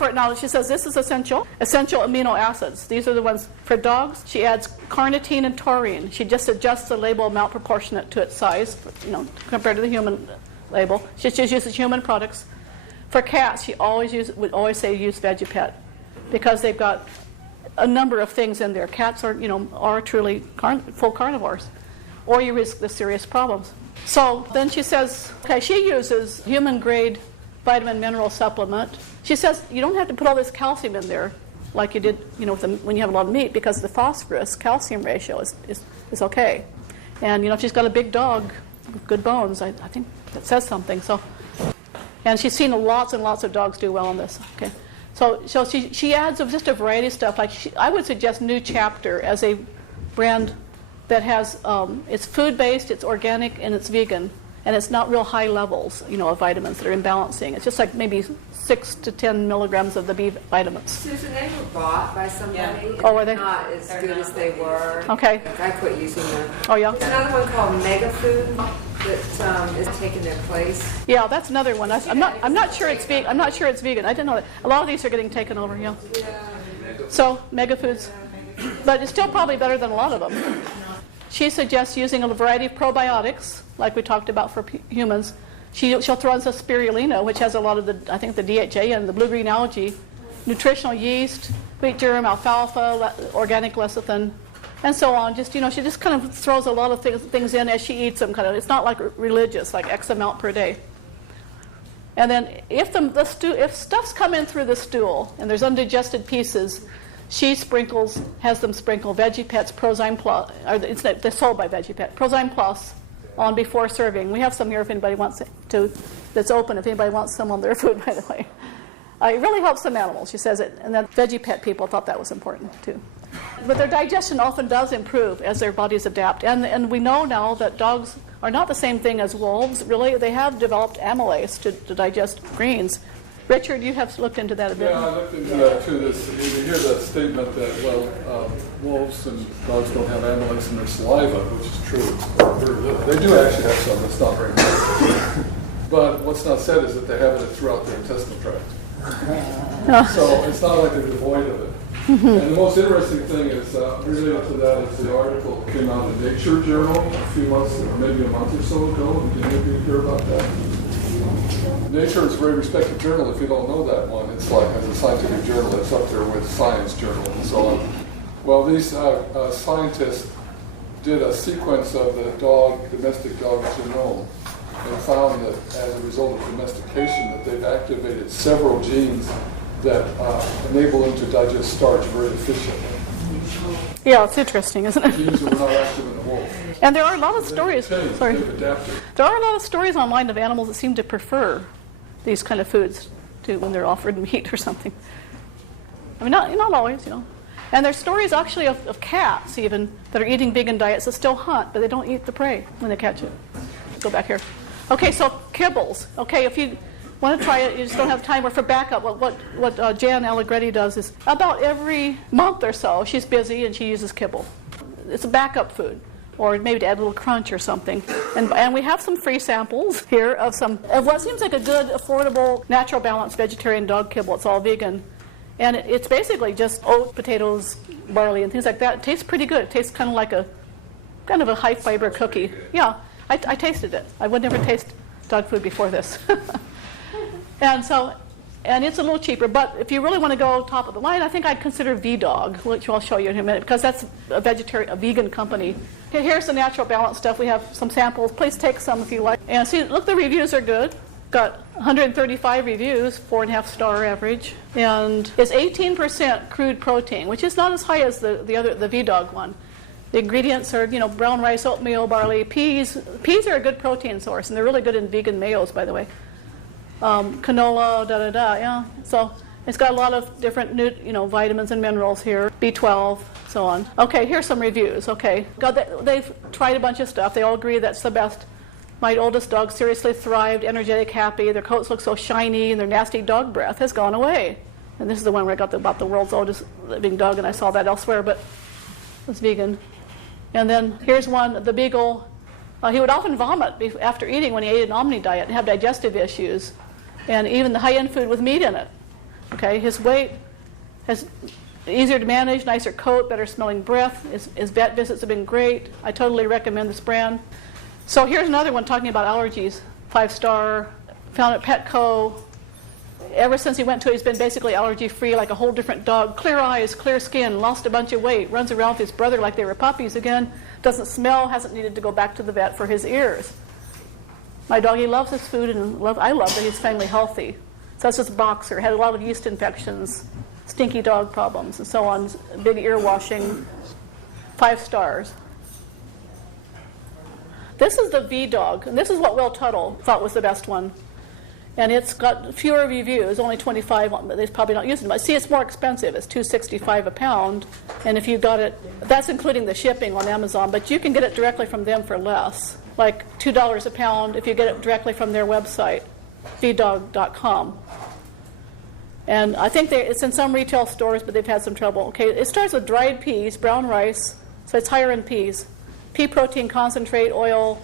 Now, she says this is essential amino acids. These are the ones for dogs. She adds carnitine and taurine. She just adjusts the label amount proportionate to its size, compared to the human label. She just uses human products. For cats, she would always say use Veggie Pet because they've got a number of things in there. Cats are truly full carnivores, or you risk the serious problems. So then she says, she uses human grade vitamin mineral supplement. She says you don't have to put all this calcium in there like you did, when you have a lot of meat, because the phosphorus calcium ratio is okay. And if she's got a big dog with good bones, I think that says something. So, and she's seen lots and lots of dogs do well on this. Okay, so she adds just a variety of stuff. I would suggest New Chapter as a brand that has it's food based, it's organic, and it's vegan. And it's not real high levels, of vitamins that are imbalancing. It's just like maybe 6 to 10 milligrams of the B vitamins. Susan, they were bought by somebody. Yeah. Oh, were they? Not as good as they were. Okay. I quit using them. Oh, yeah. There's another one called Mega Food that is taking their place. Yeah, that's another one. I'm not sure it's vegan. I'm not sure it's vegan. I didn't know that. A lot of these are getting taken over. Yeah. So Mega Foods, but it's still probably better than a lot of them. She suggests using a variety of probiotics, like we talked about for humans. She'll throw in some spirulina, which has a lot of the DHA and the blue-green algae, nutritional yeast, wheat germ, alfalfa, organic lecithin, and so on. She just kind of throws a lot of things in as she eats them. It's not like religious, like X amount per day. And then if stuff's come in through the stool and there's undigested pieces, she has them sprinkle Veggie Pet's Prozyme Plus, they're sold by Veggie Pet, Prozyme Plus on before serving. We have some here if anybody wants to, that's open if anybody wants some on their food, by the way. It really helps some animals, she says it, and then Veggie Pet people thought that was important too. But their digestion often does improve as their bodies adapt, and we know now that dogs are not the same thing as wolves. Really, they have developed amylase to digest greens. Richard, you have looked into that a bit. Yeah, I looked into that too. You hear that statement that, wolves and dogs don't have amylase in their saliva, which is true. Very little. They do actually have some. It's not very much. But what's not said is that they have it throughout their intestinal tract. So it's not like they're devoid of it. And the most interesting thing is, related to that, is the article came out in Nature Journal a few months, or maybe a month or so ago. Did any of you hear about that? Nature is a very respected journal. If you don't know that one, it's like as a scientific journal, it's up there with Science Journal and so on. Well, these scientists did a sequence of the domestic dog genome and found that as a result of domestication that they've activated several genes that enable them to digest starch very efficiently. Yeah, it's interesting, isn't it? Genes that were not active in the wolf. And there are a lot of stories. There are a lot of stories online of animals that seem to prefer these kind of foods to when they're offered meat or something. I mean, not always, And there's stories actually of cats even that are eating vegan diets that still hunt, but they don't eat the prey when they catch it. Go back here. Okay, so kibbles. Okay, if you want to try it, you just don't have time. Or for backup, what Jan Allegretti does is about every month or so, she's busy and she uses kibble. It's a backup food, or maybe to add a little crunch or something. And we have some free samples here of what seems like a good, affordable, natural balanced vegetarian dog kibble. It's all vegan. And it's basically just oat, potatoes, barley, and things like that. It tastes pretty good. It tastes kind of a high fiber cookie. Yeah, I tasted it. I would never taste dog food before this. And it's a little cheaper, but if you really want to go top of the line, I think I'd consider V-Dog, which I'll show you in a minute, because that's a vegan company. Okay, here's the natural balance stuff. We have some samples. Please take some if you like. And see, look, the reviews are good. Got 135 reviews, 4.5-star average, and it's 18% crude protein, which is not as high as the V-Dog one. The ingredients are, brown rice, oatmeal, barley, peas. Peas are a good protein source, and they're really good in vegan mayos, by the way. Canola, yeah. So it's got a lot of different, vitamins and minerals here. B12, so on. Okay, here's some reviews. Okay, they've tried a bunch of stuff. They all agree that's the best. My oldest dog seriously thrived, energetic, happy. Their coats look so shiny, and their nasty dog breath has gone away. And this is the one where I got about the world's oldest living dog, and I saw that elsewhere, but it was vegan. And then here's one, the beagle. He would often vomit after eating when he ate an Omni diet and have digestive issues, and even the high-end food with meat in it. Okay, his weight has easier to manage, nicer coat, better smelling breath. His vet visits have been great. I totally recommend this brand. So here's another one talking about allergies. 5-star, found at Petco. Ever since he went to it, he's been basically allergy-free, like a whole different dog. Clear eyes, clear skin, lost a bunch of weight, runs around with his brother like they were puppies again, doesn't smell, hasn't needed to go back to the vet for his ears. My doggy loves his food, and I love that he's finally healthy. So that's just Boxer, had a lot of yeast infections, stinky dog problems, and so on, big ear washing, 5 stars. This is the V-Dog, and this is what Will Tuttle thought was the best one. And it's got fewer reviews, only 25, but they've probably not used it much. See, it's more expensive. It's $2.65 a pound. And if you got it, that's including the shipping on Amazon, but you can get it directly from them for less, like $2 a pound if you get it directly from their website, vdog.com. And I think it's in some retail stores, but they've had some trouble. Okay, it starts with dried peas, brown rice, so it's higher in peas. Pea protein concentrate, oil,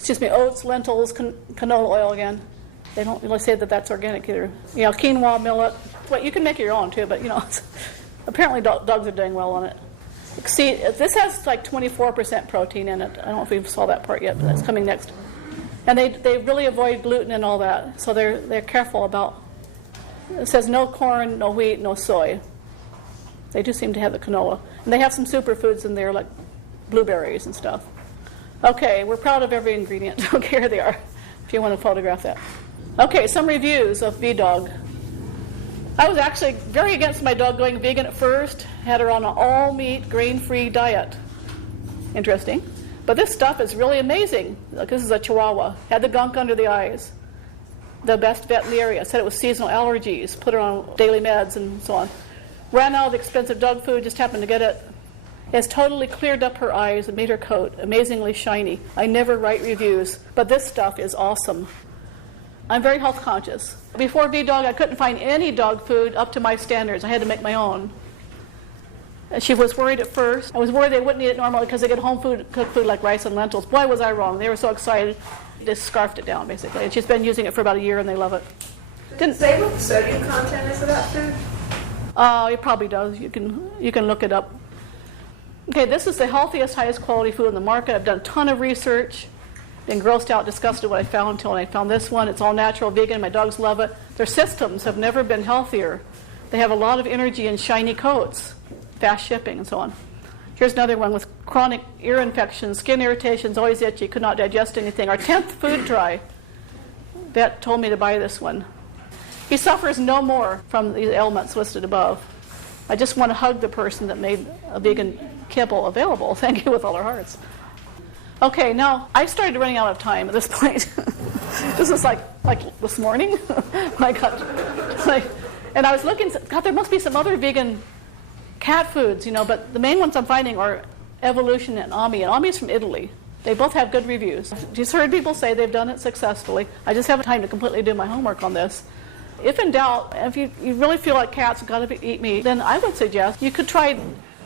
oats, lentils, canola oil again. They don't really say that that's organic either. Quinoa, millet. Well, you can make your own too, but apparently dogs are doing well on it. See, this has like 24% protein in it. I don't know if we saw that part yet, but that's coming next. And they really avoid gluten and all that, so they're careful about. It says no corn, no wheat, no soy. They do seem to have the canola, and they have some superfoods in there like blueberries and stuff. Okay, we're proud of every ingredient. Okay, here they are, if you want to photograph that. Okay, some reviews of V-Dog. I was actually very against my dog going vegan at first. Had her on an all-meat, grain-free diet. Interesting. But this stuff is really amazing. Like, this is a Chihuahua. Had the gunk under the eyes. The best vet in the area. Said it was seasonal allergies. Put her on daily meds and so on. Ran out of expensive dog food. Just happened to get it. Has totally cleared up her eyes and made her coat amazingly shiny. I never write reviews, but this stuff is awesome. I'm very health conscious. Before V-Dog, I couldn't find any dog food up to my standards. I had to make my own. And she was worried at first. I was worried they wouldn't eat it normally because they get home food, cooked food like rice and lentils. Boy, was I wrong. They were so excited. They scarfed it down, basically. And she's been using it for about a year, and they love it. Didn't say what the sodium content is of that food? It probably does. You can look it up. Okay, this is the healthiest, highest quality food on the market. I've done a ton of research. Been grossed out, disgusted what I found until I found this one. It's all natural, vegan. My dogs love it. Their systems have never been healthier. They have a lot of energy and shiny coats, fast shipping, and so on. Here's another one with chronic ear infections, skin irritations, always itchy, could not digest anything. Our 10th food try. Vet told me to buy this one. He suffers no more from these ailments listed above. I just want to hug the person that made a vegan kibble available. Thank you with all our hearts. Okay, now I started running out of time at this point. This is like this morning. My God. And I was looking, God, there must be some other vegan cat foods, but the main ones I'm finding are Evolution and Ami. And Ami is from Italy. They both have good reviews. Just heard people say they've done it successfully. I just haven't time to completely do my homework on this. If in doubt, if you really feel like cats have got to eat meat, then I would suggest you could try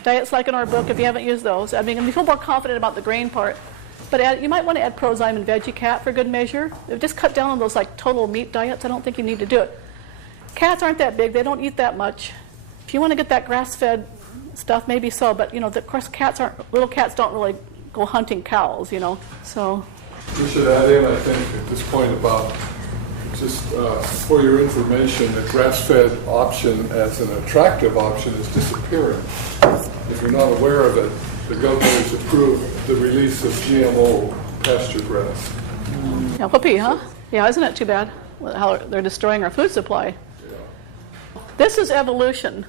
diets like in our book if you haven't used those. I mean, if you feel more confident about the grain part. But you might want to add Prozyme and VeggieCat for good measure. Just cut down on those total meat diets. I don't think you need to do it. Cats aren't that big. They don't eat that much. If you want to get that grass-fed stuff, maybe so. But, of course, little cats don't really go hunting cows, So. We should add in, I think, at this point about just for your information, the grass-fed option as an attractive option is disappearing. If you're not aware of it, the governors approved the release of GMO pasture grass. Yeah, whoopee, huh? Yeah, isn't it too bad how they're destroying our food supply? Yeah. This is Evolution.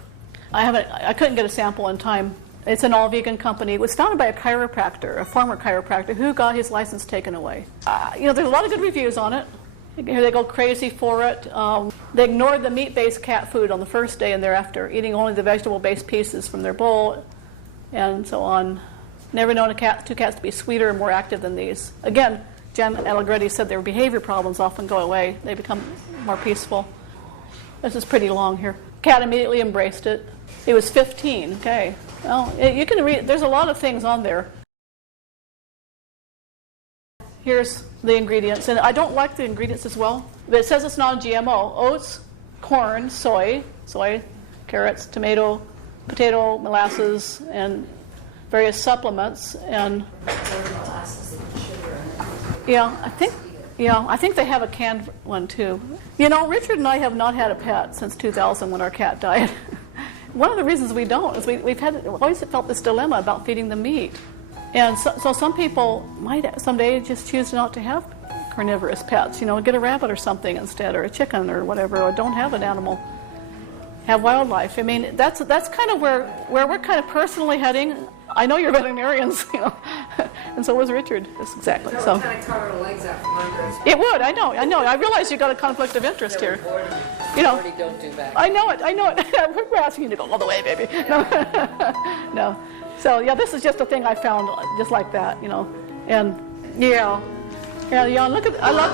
I couldn't get a sample in time. It's an all-vegan company. It was founded by a chiropractor, a former chiropractor, who got his license taken away. There's a lot of good reviews on it. Here they go crazy for it. They ignored the meat-based cat food on the first day and thereafter, eating only the vegetable-based pieces from their bowl. and so on. Never known two cats to be sweeter and more active than these. Again, Jen Allegretti said their behavior problems often go away. They become more peaceful. This is pretty long here. Cat immediately embraced it. It was 15. Okay. Well, you can read. There's a lot of things on there. Here's the ingredients, and I don't like the ingredients as well, but it says it's non-GMO. Oats, corn, soy, carrots, tomato, potato, molasses, and various supplements. And I think they have a canned one too. You know, Richard and I have not had a pet since 2000 when our cat died. One of the reasons we don't is we've always felt this dilemma about feeding them meat. And so some people might someday just choose not to have carnivorous pets, you know, get a rabbit or something instead, or a chicken or whatever, or don't have an animal, have wildlife. I mean, that's kind of where we're kind of personally heading. I know you're veterinarians, you know, and so was Richard. That's exactly. So kind of cut our legs out from under us. It would. I know. I realize you got a conflict of interest here. You know. Don't do that. I know it. We're asking you to go all the way, baby. No. So yeah, this is just a thing I found just like that, you know, and yeah. Look at I love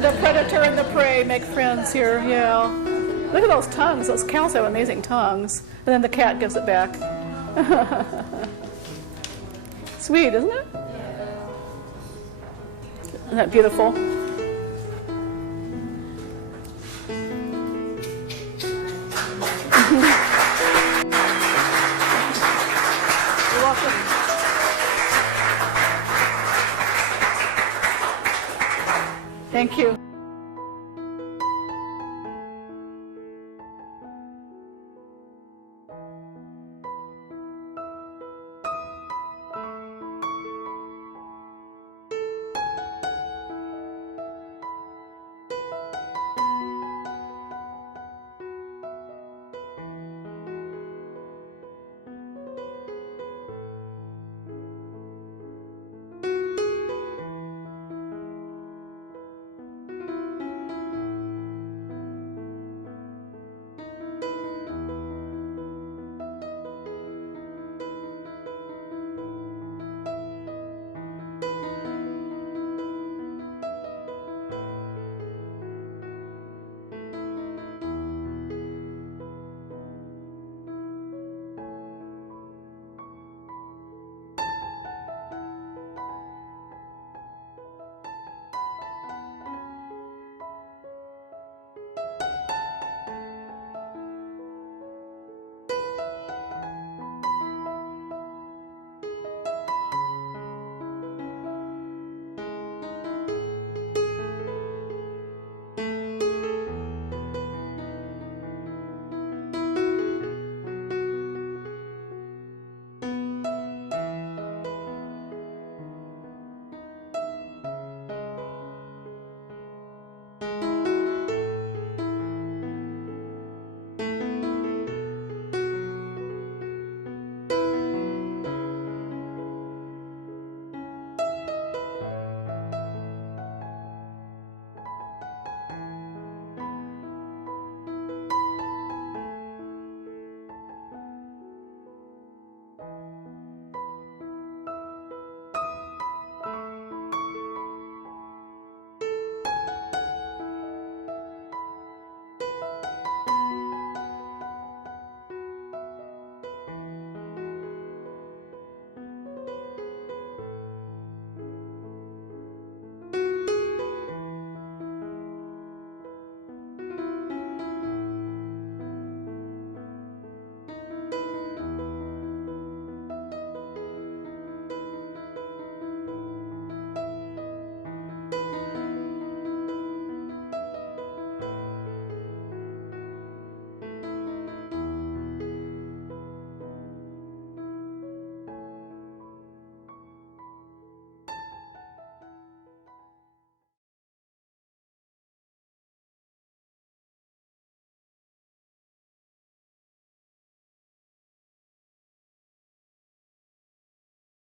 the predator and the prey make friends here. Yeah, look at those tongues. Those cows have amazing tongues, and then the cat gives it back. Sweet, isn't it? Isn't that beautiful? You're welcome. Thank you.